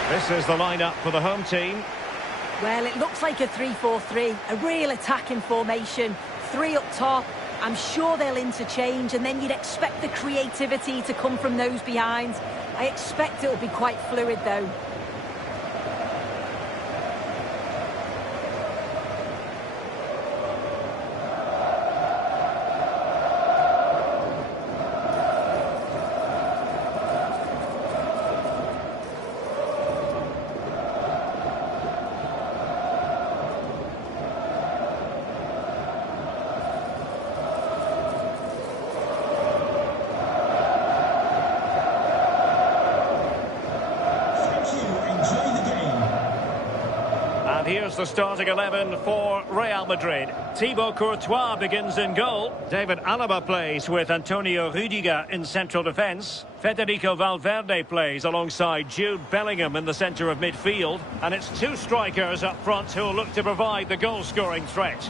This is the lineup for the home team. Well, it looks like a 3-4-3, a real attacking formation. 3 up top. I'm sure they'll interchange, and then you'd expect the creativity to come from those behind. I expect it'll be quite fluid, though. Here's the starting 11 for Real Madrid. Thibaut Courtois begins in goal. David Alaba plays with Antonio Rüdiger in central defence. Federico Valverde plays alongside Jude Bellingham in the centre of midfield. And it's 2 strikers up front who will look to provide the goal-scoring threat.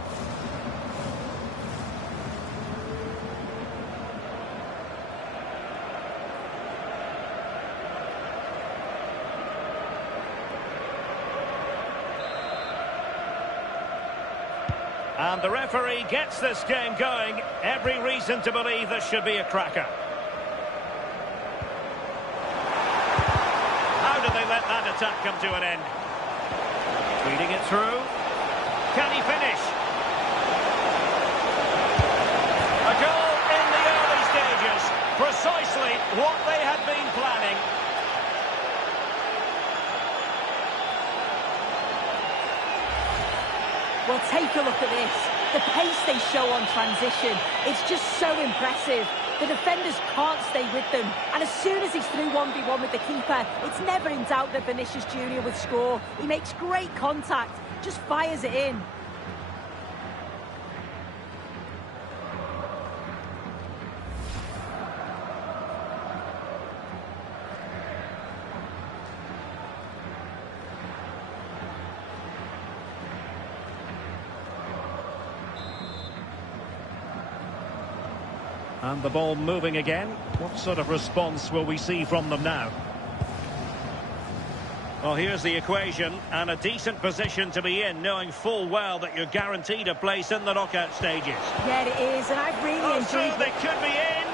And the referee gets this game going. Every reason to believe this should be a cracker. How did they let that attack come to an end? Feeding it through. Can he finish? A goal in the early stages. Precisely what they had been planning. Well, take a look at this. The pace they show on transition, it's just so impressive. The defenders can't stay with them. And as soon as he's through 1v1 with the keeper, it's never in doubt that Vinicius Junior would score. He makes great contact, just fires it in. And the ball moving again. What sort of response will we see from them now? Well, here's the equation, and a decent position to be in, knowing full well that you're guaranteed a place in the knockout stages. Yeah, it is, and I've really enjoyed so they could be in.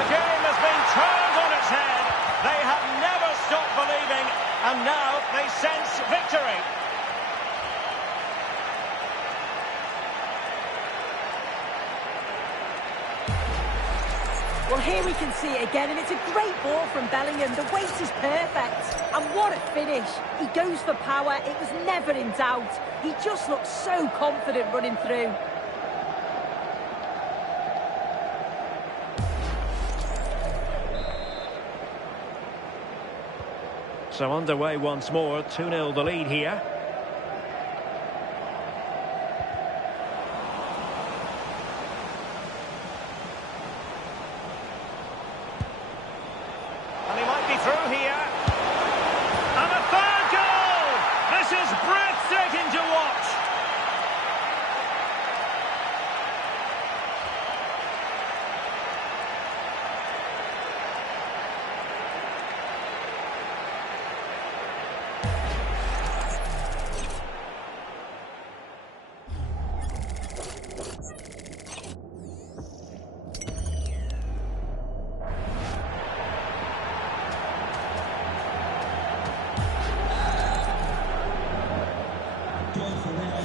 The game has been turned on its head. They have never stopped believing, and now they sense victory. Well, here we can see it again, and it's a great ball from Bellingham. The weight is perfect, and what a finish. He goes for power. It was never in doubt. He just looks so confident running through. So underway once more, 2-0 the lead here. Through here, and a third goal! This is breathtaking to watch.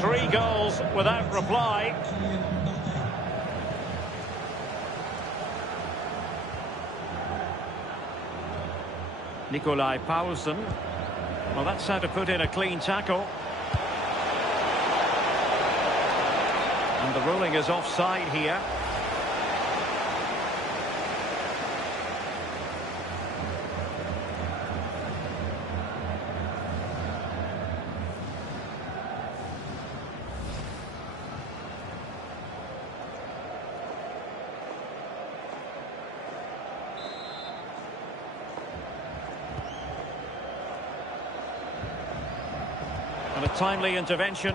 Three goals without reply. Nikolai Paulsen. Well, that's how to put in a clean tackle. And the ruling is offside here. And a timely intervention.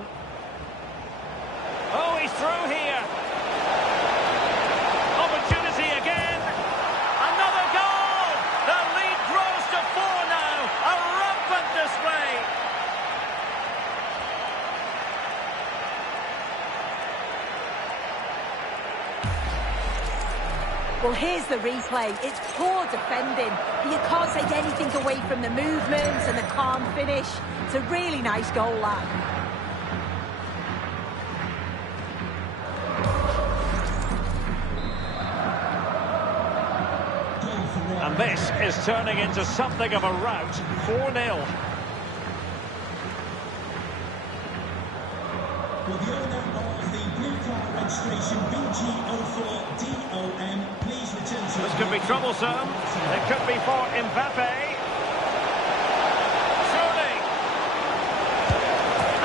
Oh, he's through here. Opportunity again. Another goal. The lead grows to 4 now. A rampant display. Well, here's the replay. It's poor defending. You can't take anything away from the movements and the calm finish. It's a really nice goal, that. And this is turning into something of a rout. 4-0. Well, the owner of the blue car registration BG04DOM, please return to... This could be troublesome. It could be for Mbappe. Surely.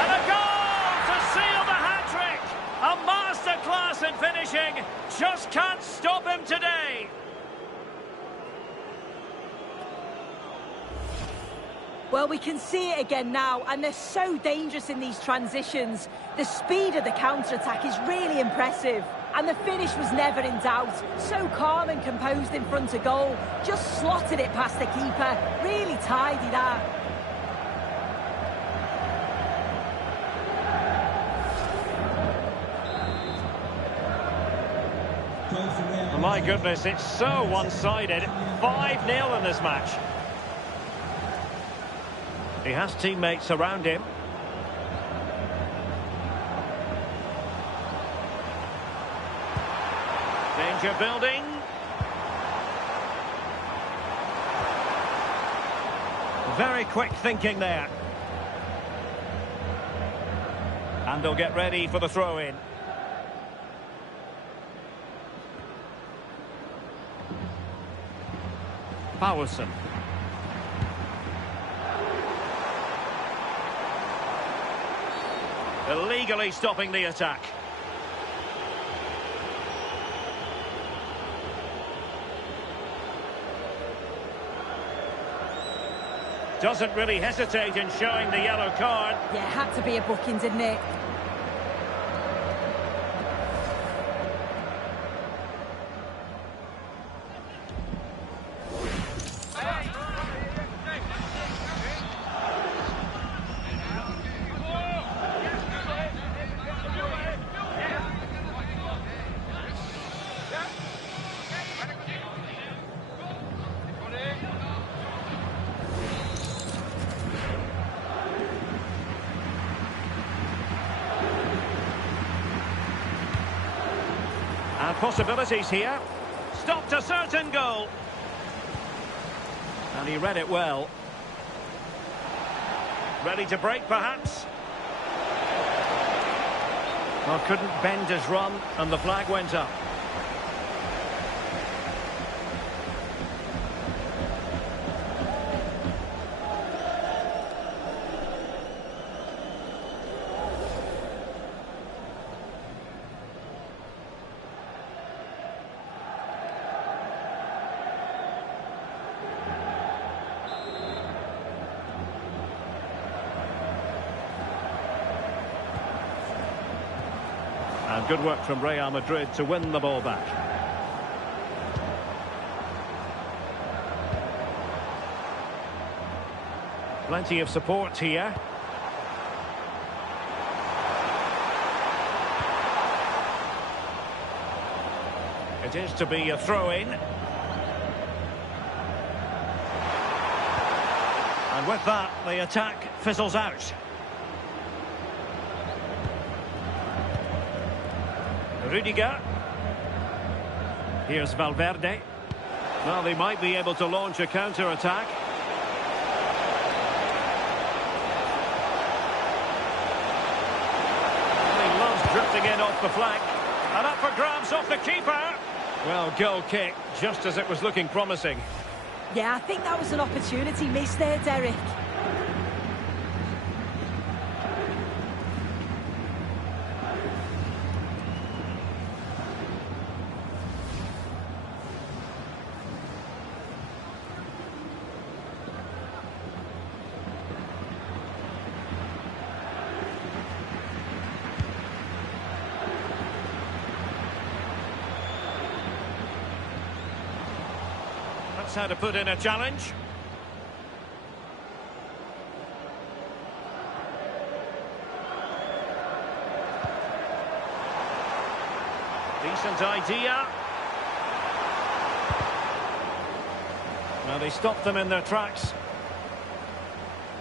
And a goal to seal the hat-trick. A masterclass in finishing. Just can't stop him today. Well, we can see it again now, and they're so dangerous in these transitions. The speed of the counter-attack is really impressive, and the finish was never in doubt. So calm and composed in front of goal, just slotted it past the keeper. Really tidy, that. Oh my goodness, it's so one-sided. 5-0 in this match. He has teammates around him. Danger building. Very quick thinking there. And they'll get ready for the throw-in. Paulson. Illegally stopping the attack. Doesn't really hesitate in showing the yellow card. Yeah, had to be a booking, didn't it? And possibilities here. Stopped a certain goal. And he read it well. Ready to break, perhaps. Well, couldn't bend his run, and the flag went up. And good work from Real Madrid to win the ball back. Plenty of support here. It is to be a throw-in. And with that, the attack fizzles out. Rudiger. Here's Valverde. Well, they might be able to launch a counter-attack. He loves drifting in off the flank. And up for grabs off the keeper. Well, goal kick, just as it was looking promising. Yeah, I think that was an opportunity missed there, Derek. That's how to put in a challenge. Decent idea. Now they stopped them in their tracks.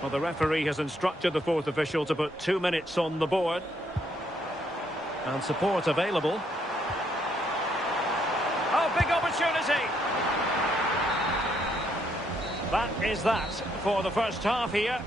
Well, the referee has instructed the fourth official to put 2 minutes on the board. And support available. Oh, big opportunity! That is that for the first half here.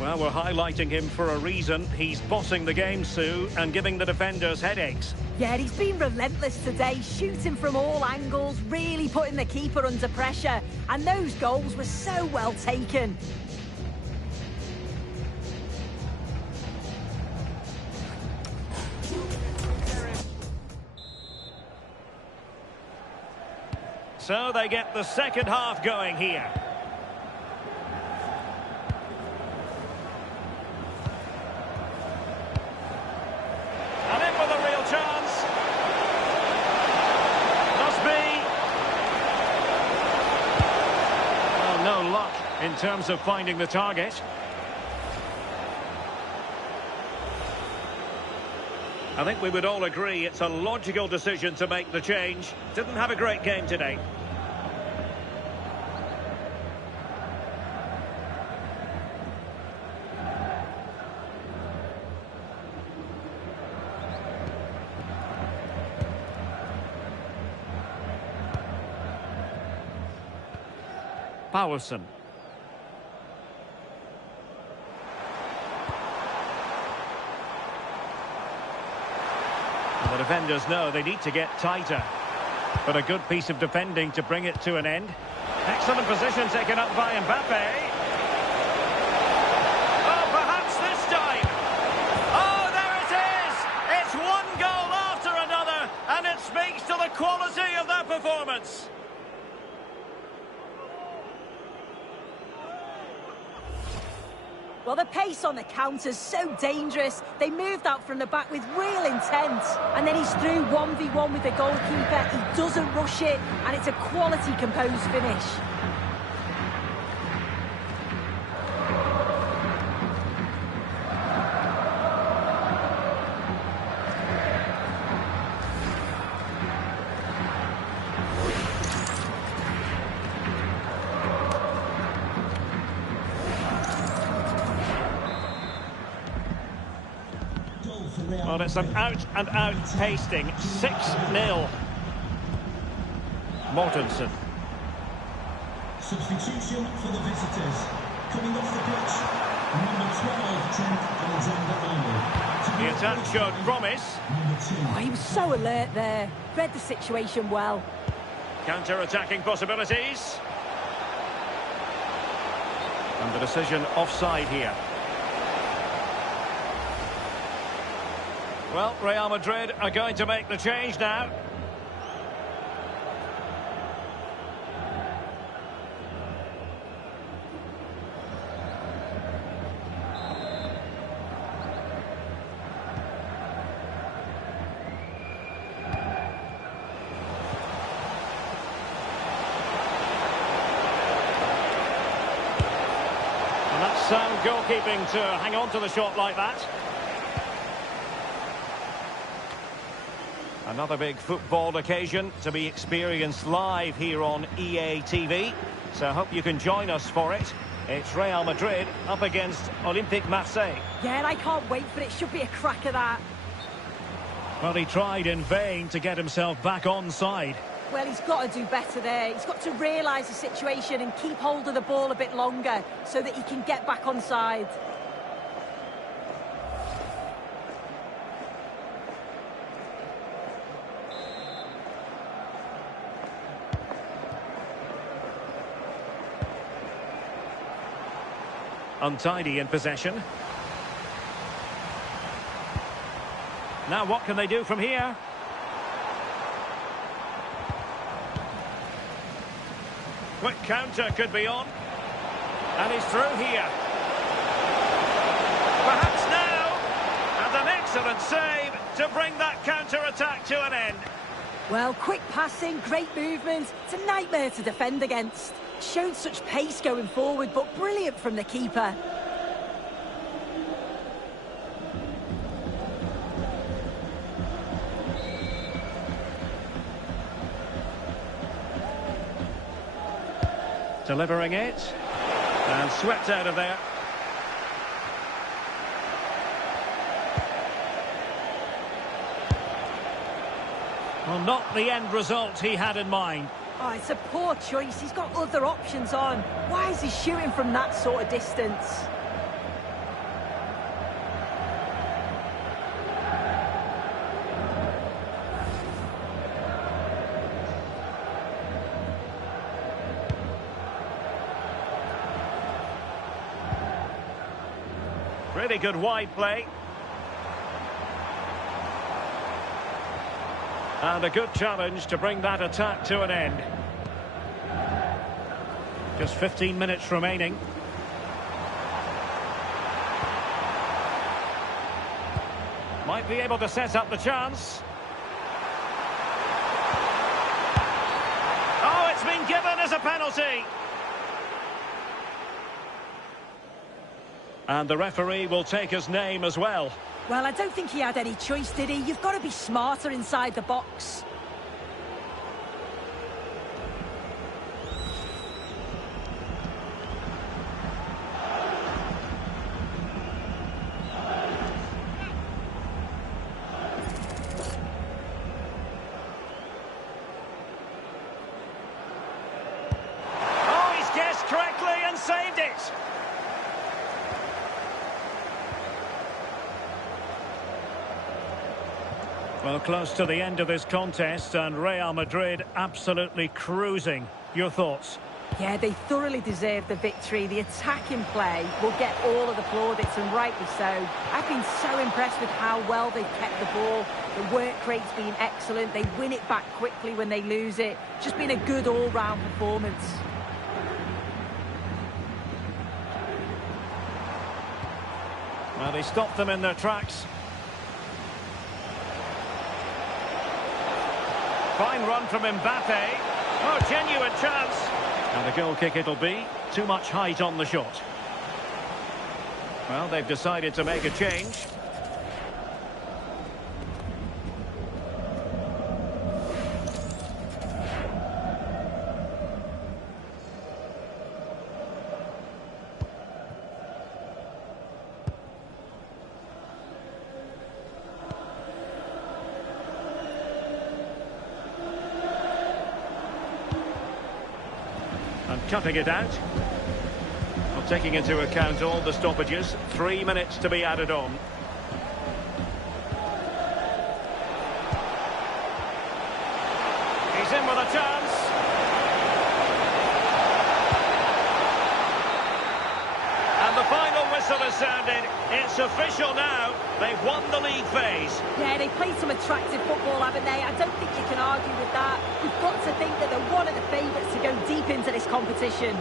Well, we're highlighting him for a reason. He's bossing the game, Sue, and giving the defenders headaches. Yeah, he's been relentless today, shooting from all angles, really putting the keeper under pressure. And those goals were so well taken. So they get the second half going here. And in with a real chance. Must be. Well, no luck in terms of finding the target. I think we would all agree it's a logical decision to make the change. Didn't have a great game today. Paulsen. The defenders know they need to get tighter. But a good piece of defending to bring it to an end. Excellent position taken up by Mbappe. Oh, perhaps this time. Oh, there it is! It's one goal after another, and it speaks to the quality of their performance. Well, the pace on the counter's so dangerous. They moved out from the back with real intent. And then he's through 1v1 with the goalkeeper. He doesn't rush it, and it's a quality composed finish. Well, it's an out-and-out pasting. 6-0. Mortensen. Substitution for the visitors. Coming off the pitch, number 12, Trent Alexander-Arnold. The attack showed promise. Oh, he was so alert there. Read the situation well. Counter-attacking possibilities. And the decision offside here. Well, Real Madrid are going to make the change now. And that's sound goalkeeping to hang on to the shot like that. Another big football occasion to be experienced live here on EA TV. So I hope you can join us for it. It's Real Madrid up against Olympique Marseille. Yeah, and I can't wait for it. Should be a crack of that. Well, he tried in vain to get himself back on side. Well, he's got to do better there. He's got to realise the situation and keep hold of the ball a bit longer so that he can get back on side. Untidy in possession. Now what can they do from here? Quick counter could be on. And he's through here. Perhaps now. And an excellent save to bring that counter-attack to an end. Well, quick passing, great movement. It's a nightmare to defend against. Showed such pace going forward, but brilliant from the keeper. Delivering it. And swept out of there. Well, not the end result he had in mind. Oh, it's a poor choice. He's got other options on. Why is he shooting from that sort of distance? Really good wide play. And a good challenge to bring that attack to an end. Just 15 minutes remaining. Might be able to set up the chance. Oh, it's been given as a penalty. And the referee will take his name as well. Well, I don't think he had any choice, did he? You've got to be smarter inside the box. Well, close to the end of this contest, and Real Madrid absolutely cruising. Your thoughts? Yeah, they thoroughly deserve the victory. The attacking play will get all of the plaudits, and rightly so. I've been so impressed with how well they've kept the ball. The work rate's been excellent. They win it back quickly when they lose it. Just been a good all-round performance. Well, they stopped them in their tracks. Fine run from Mbappe. Oh, genuine chance. And the goal kick it'll be. Too much height on the shot. Well, they've decided to make a change. And cutting it out. Well, taking into account all the stoppages, 3 minutes to be added on. He's in with a chance. And the final whistle has sounded. It's official now. They've won the league phase. Yeah, they played some attractive football, haven't they? I don't think you can argue with that. You've got to think that they're one of the favourites to go deep into this competition.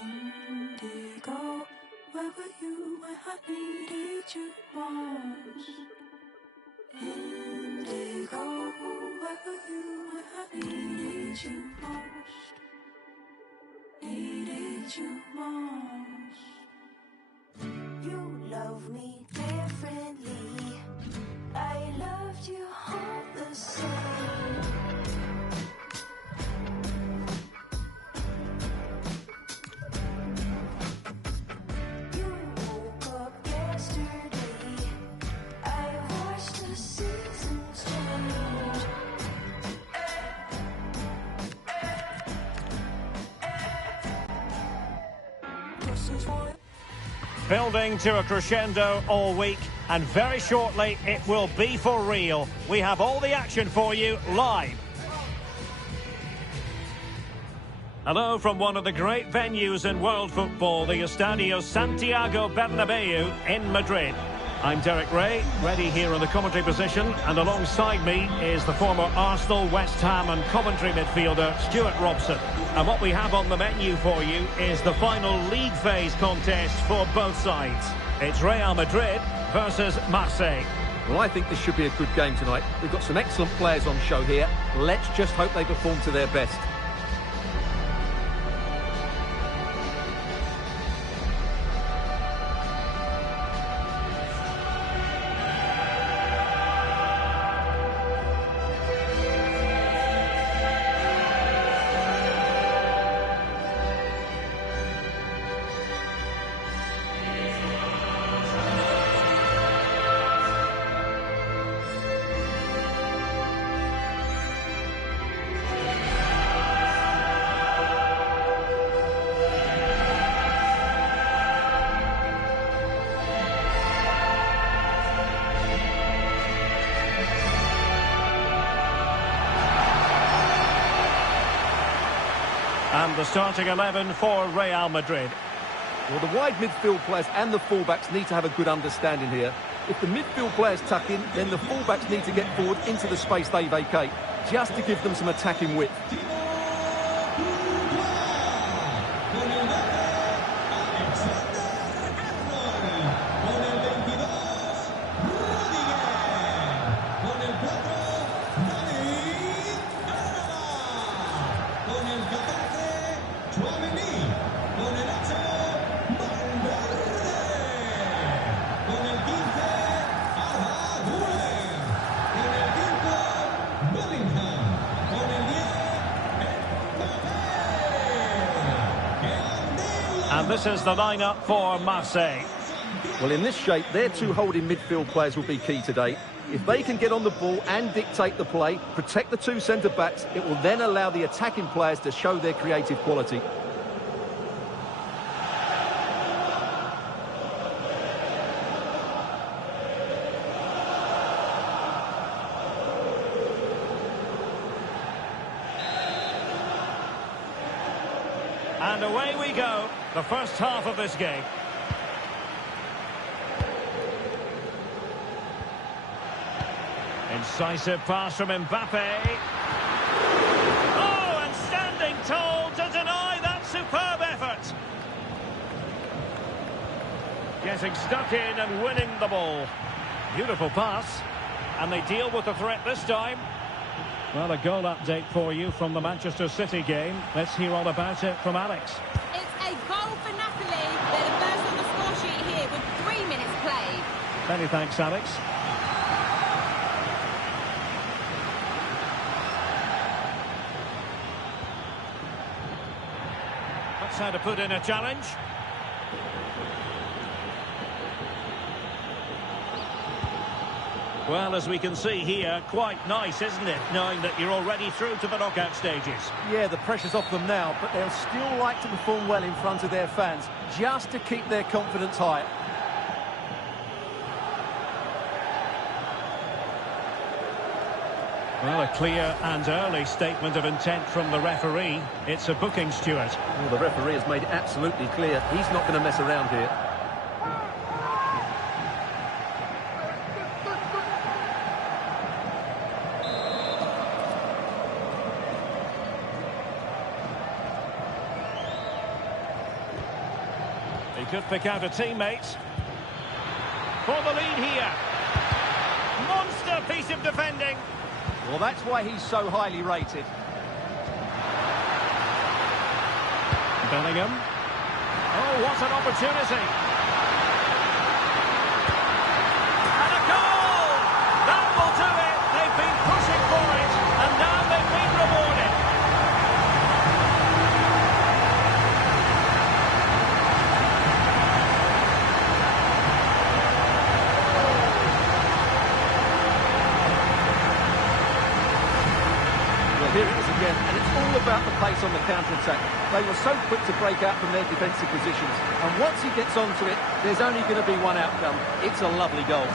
Indigo, where were you when I needed you most? Indigo, where were you when I needed you most? Needed you most. You love me differently. I loved you all the same. Building to a crescendo all week, and very shortly it will be for real. We have all the action for you live. Hello from one of the great venues in world football, the Estadio Santiago Bernabeu in Madrid. I'm Derek Ray, ready here in the commentary position, and alongside me is the former Arsenal, West Ham and Coventry midfielder Stuart Robson. And what we have on the menu for you is the final league phase contest for both sides. It's Real Madrid versus Marseille. Well, I think this should be a good game tonight. We've got some excellent players on show here. Let's just hope they perform to their best. And the starting 11 for Real Madrid. Well, the wide midfield players and the fullbacks need to have a good understanding here. If the midfield players tuck in, then the fullbacks need to get forward into the space they vacate, just to give them some attacking width. And this is the lineup for Marseille. Well, in this shape, their two holding midfield players will be key today. If they can get on the ball and dictate the play, protect the two centre-backs, it will then allow the attacking players to show their creative quality. And away we go, the first half of this game. Incisive pass from Mbappe. Oh, and standing tall to deny that superb effort. Getting stuck in and winning the ball. Beautiful pass. And they deal with the threat this time. Well, a goal update for you from the Manchester City game. Let's hear all about it from Alex. It's a goal for Napoli. They're the first on the score sheet here with 3 minutes played. Many thanks, Alex. That's how to put in a challenge. Well, as we can see here, quite nice, isn't it? Knowing that you're already through to the knockout stages. Yeah, the pressure's off them now, but they'll still like to perform well in front of their fans, just to keep their confidence high. Well, a clear and early statement of intent from the referee. It's a booking, Stuart. Well, the referee has made it absolutely clear he's not going to mess around here. He could pick out a teammate. For the lead here. Monster piece of defending. Well, that's why he's so highly rated. Bellingham. Oh, what an opportunity. And a goal! That will do it. They've been pushing for it, and now they've been rewarded. Here it is again, and it's all about the pace on the counter-attack. They were so quick to break out from their defensive positions, and once he gets onto it, there's only going to be one outcome. It's a lovely goal.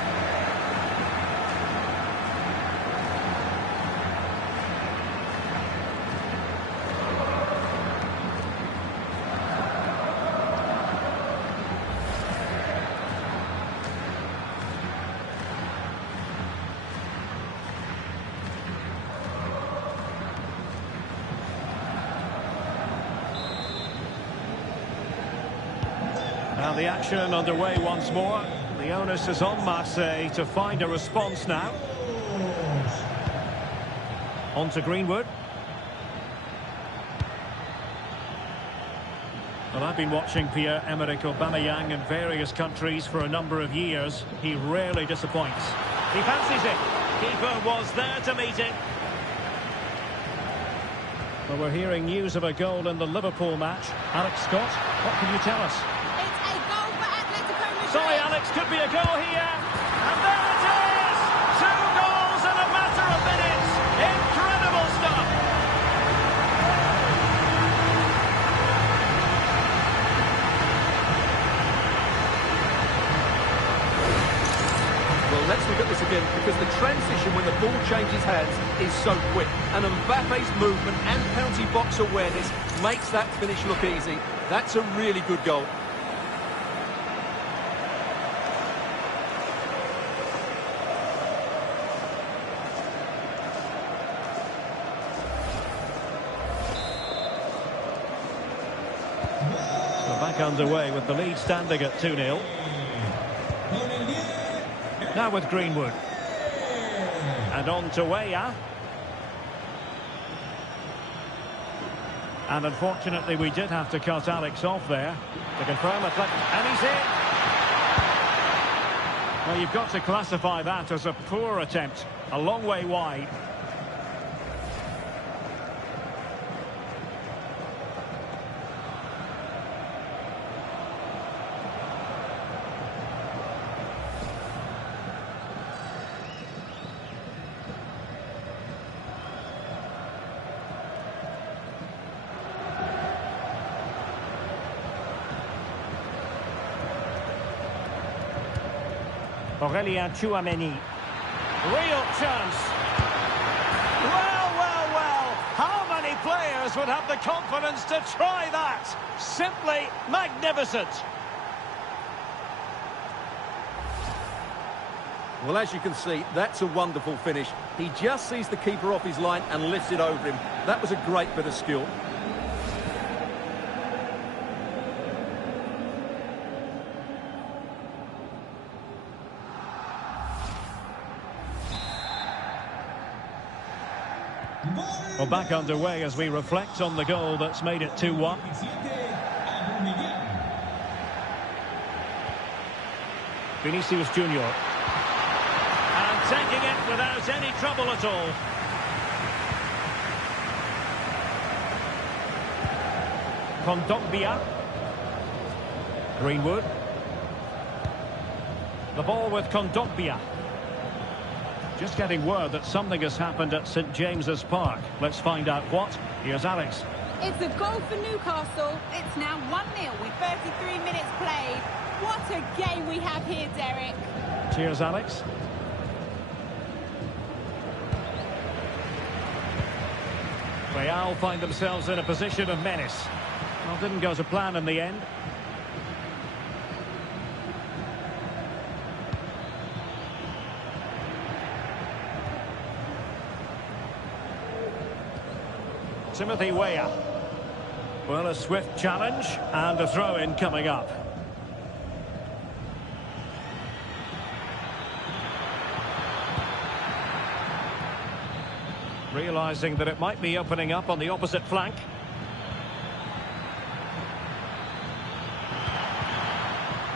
Now the action underway once more. The onus is on Marseille to find a response now. On to Greenwood. Well, I've been watching Pierre-Emerick Aubameyang in various countries for a number of years. He rarely disappoints. He fancies it. Keeper was there to meet it. Well, we're hearing news of a goal in the Liverpool match. Alex Scott, what can you tell us? Sorry, Alex, could be a goal here. And there it is! 2 goals in a matter of minutes. Incredible stuff. Well, let's look at this again, because the transition when the ball changes hands is so quick. And Mbappe's movement and penalty box awareness makes that finish look easy. That's a really good goal. Back underway with the lead standing at 2-0. Now with Greenwood. And on to Weah. And unfortunately we did have to cut Alex off there to confirm it. And he's in. Well, you've got to classify that as a poor attempt. A long way wide. Aurélien Tchouameni. Real chance. Well, well, well. How many players would have the confidence to try that? Simply magnificent. Well, as you can see, that's a wonderful finish. He just sees the keeper off his line and lifts it over him. That was a great bit of skill. Well, back underway as we reflect on the goal that's made it 2-1. Vinicius Junior. And taking it without any trouble at all. Kondogbia. Greenwood. The ball with Kondogbia. Just getting word that something has happened at St James's Park. Let's find out what. Here's Alex. It's a goal for Newcastle. It's now 1-0 with 33 minutes played. What a game we have here, Derek. Cheers, Alex. Real find themselves in a position of menace. Well, didn't go to plan in the end. Timothy Weah. Well, a swift challenge and a throw-in coming up. Realising that it might be opening up on the opposite flank.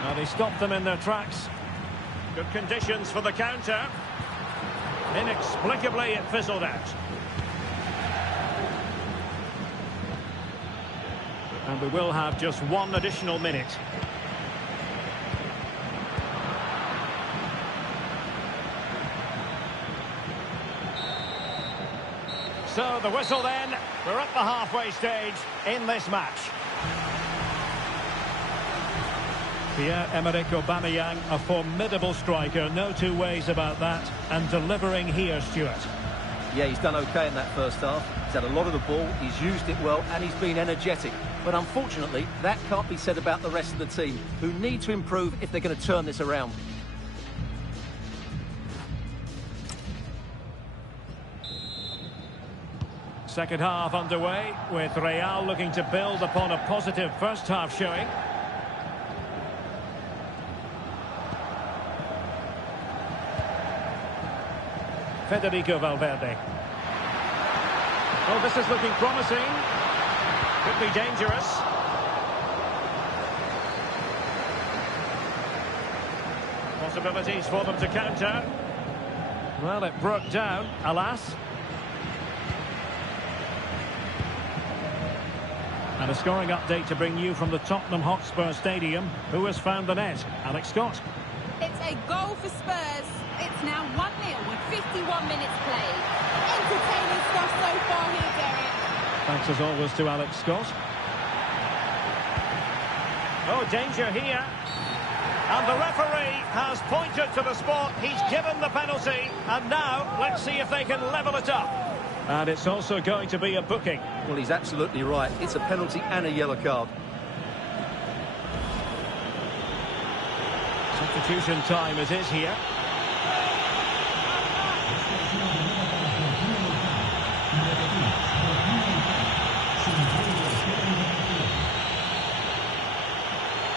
Now they stopped them in their tracks. Good conditions for the counter. Inexplicably it fizzled out. And we will have just one additional minute. So the whistle then. We're at the halfway stage in this match. Pierre-Emerick Aubameyang, a formidable striker, no two ways about that. And delivering here, Stuart. Yeah, he's done okay in that first half. He's had a lot of the ball, he's used it well, and he's been energetic. But unfortunately, that can't be said about the rest of the team, who need to improve if they're going to turn this around. Second half underway, with Real looking to build upon a positive first half showing. Federico Valverde. Oh, this is looking promising. Could be dangerous. Possibilities for them to counter. Well, it broke down, alas. And a scoring update to bring you from the Tottenham Hotspur Stadium. Who has found the net? Alex Scott. It's a goal for Spurs. It's now 1-0 with 51 minutes played. Entertaining stuff so far here, Derek. Thanks as always to Alex Scott. Oh, danger here. And the referee has pointed to the spot. He's given the penalty. And now, let's see if they can level it up. And it's also going to be a booking. Well, he's absolutely right. It's a penalty and a yellow card. Substitution time it is here.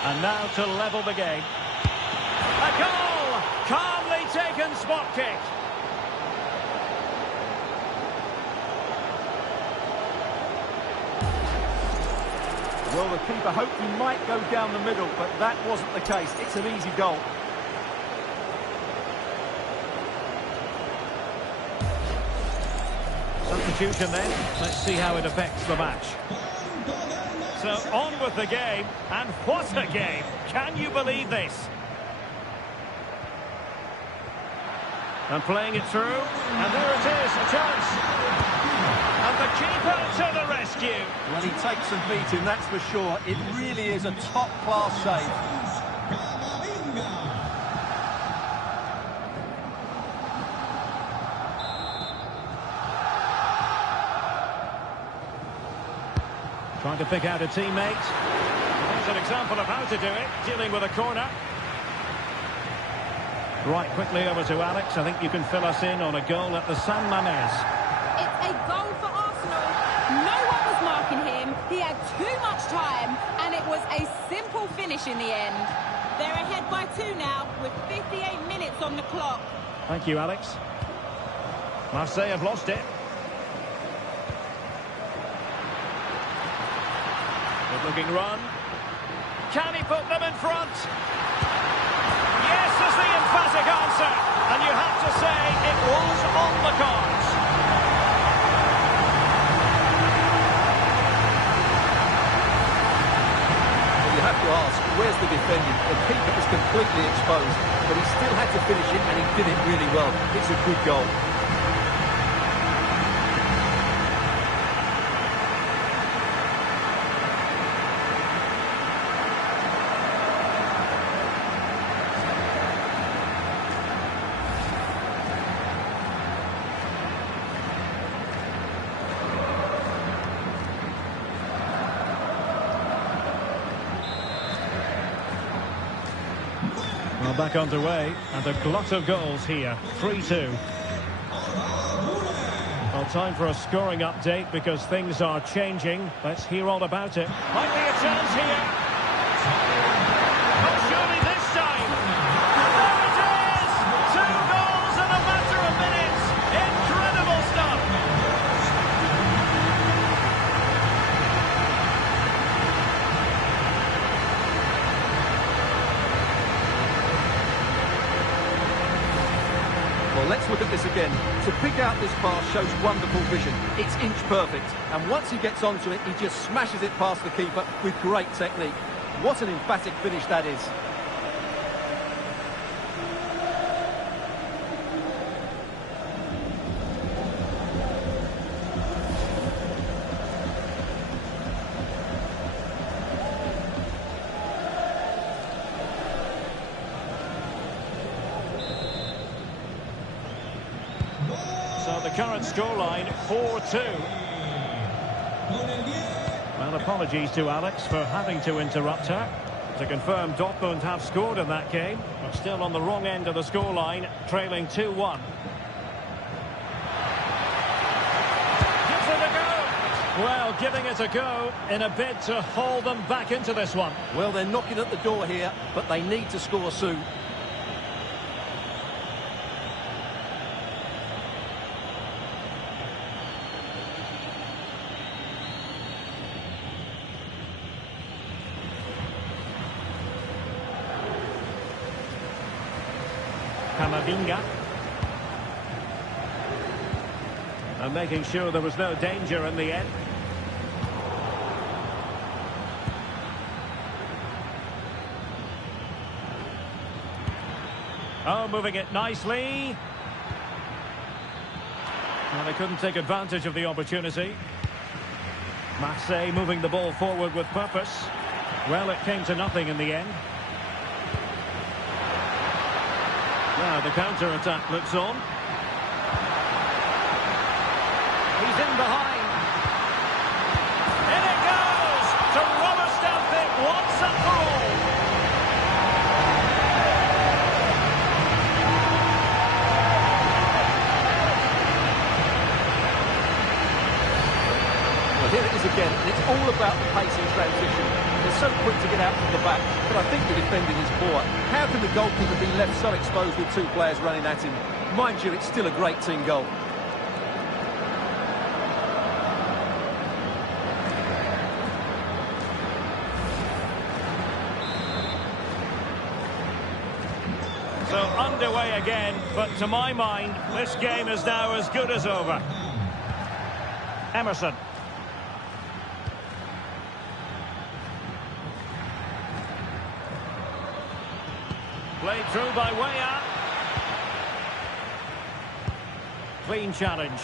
And now to level the game. A goal! Calmly taken spot kick. Well, the keeper hoped he might go down the middle, but that wasn't the case. It's an easy goal. Substitution then. Let's see how it affects the match. So on with the game, and what a game! Can you believe this? And playing it through, and there it is, a chance. And the keeper to the rescue. Well, he takes some beating, that's for sure. It really is a top-class save. Trying to pick out a teammate. Here's an example of how to do it, dealing with a corner. Right, quickly over to Alex. I think you can fill us in on a goal at the San Mamés. It's a goal for Arsenal. No one was marking him. He had too much time, and it was a simple finish in the end. They're ahead by 2 now, with 58 minutes on the clock. Thank you, Alex. Marseille have lost it. Good-looking run. Can he put them in front? Yes, is the emphatic answer. And you have to say it was on the cards. Well, you have to ask, where's the defending? The keeper is completely exposed, but he still had to finish it, and he did it really well. It's a good goal. Well, back underway, and a glut of goals here. 3-2. Well, time for a scoring update because things are changing. Let's hear all about it. Might be a chance here. But surely this time. And there it is! 2 goals in a matter of minutes. Incredible stuff. Well, let's look at this again. To pick out this pass shows wonderful vision. It's inch perfect. And once he gets onto it, he just smashes it past the keeper with great technique. What an emphatic finish that is. So the current scoreline, 4-2. Well, apologies to Alex for having to interrupt her. To confirm, Dortmund have scored in that game, but still on the wrong end of the scoreline, trailing 2-1. Gives it a go! Well, giving it a go in a bid to haul them back into this one. Well, they're knocking at the door here, but they need to score soon. Camavinga. And making sure there was no danger in the end. Oh, moving it nicely. Well, they couldn't take advantage of the opportunity. Marseille moving the ball forward with purpose. Well, it came to nothing in the end. Now the counter-attack looks on. He's in behind. In it goes to Robert Stamford once and for all. Well, here it is again, and it's all about the pace in transition. They're so quick to get out from the back, but I think the defending is poor. How can the goalkeeper be left so exposed with 2 players running at him? Mind you, it's still a great team goal. So underway again, but to my mind, this game is now as good as over. Emerson. Played through by Weah. Clean challenge.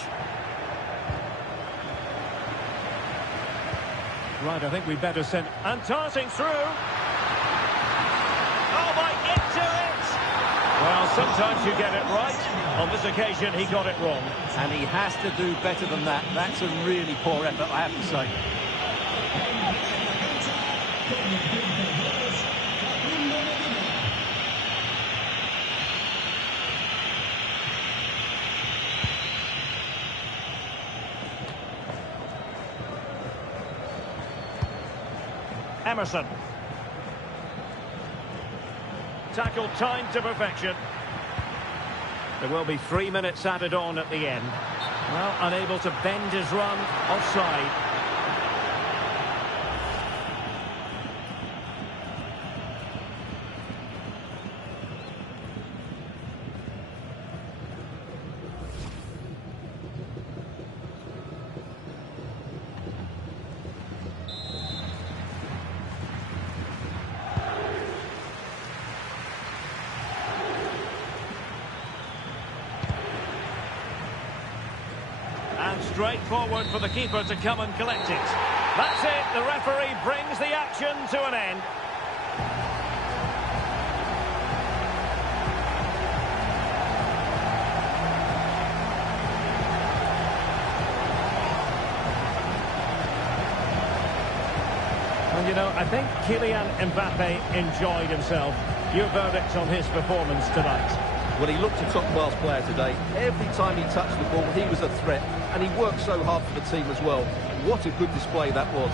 Right, I think we'd better send... And darting through. Oh, my, into it! Well, sometimes you get it right. On this occasion, he got it wrong. And he has to do better than that. That's a really poor effort, I have to say. Emerson. Tackled timed to perfection. There will be 3 minutes added on at the end. Well, unable to bend his run, offside. And straight forward for the keeper to come and collect it. That's it, the referee brings the action to an end. Well, you know, I think Kylian Mbappe enjoyed himself. Your verdict on his performance tonight? Well, he looked a top-class player today. Every time he touched the ball, he was a threat, and he worked so hard for the team as well. What a good display that was.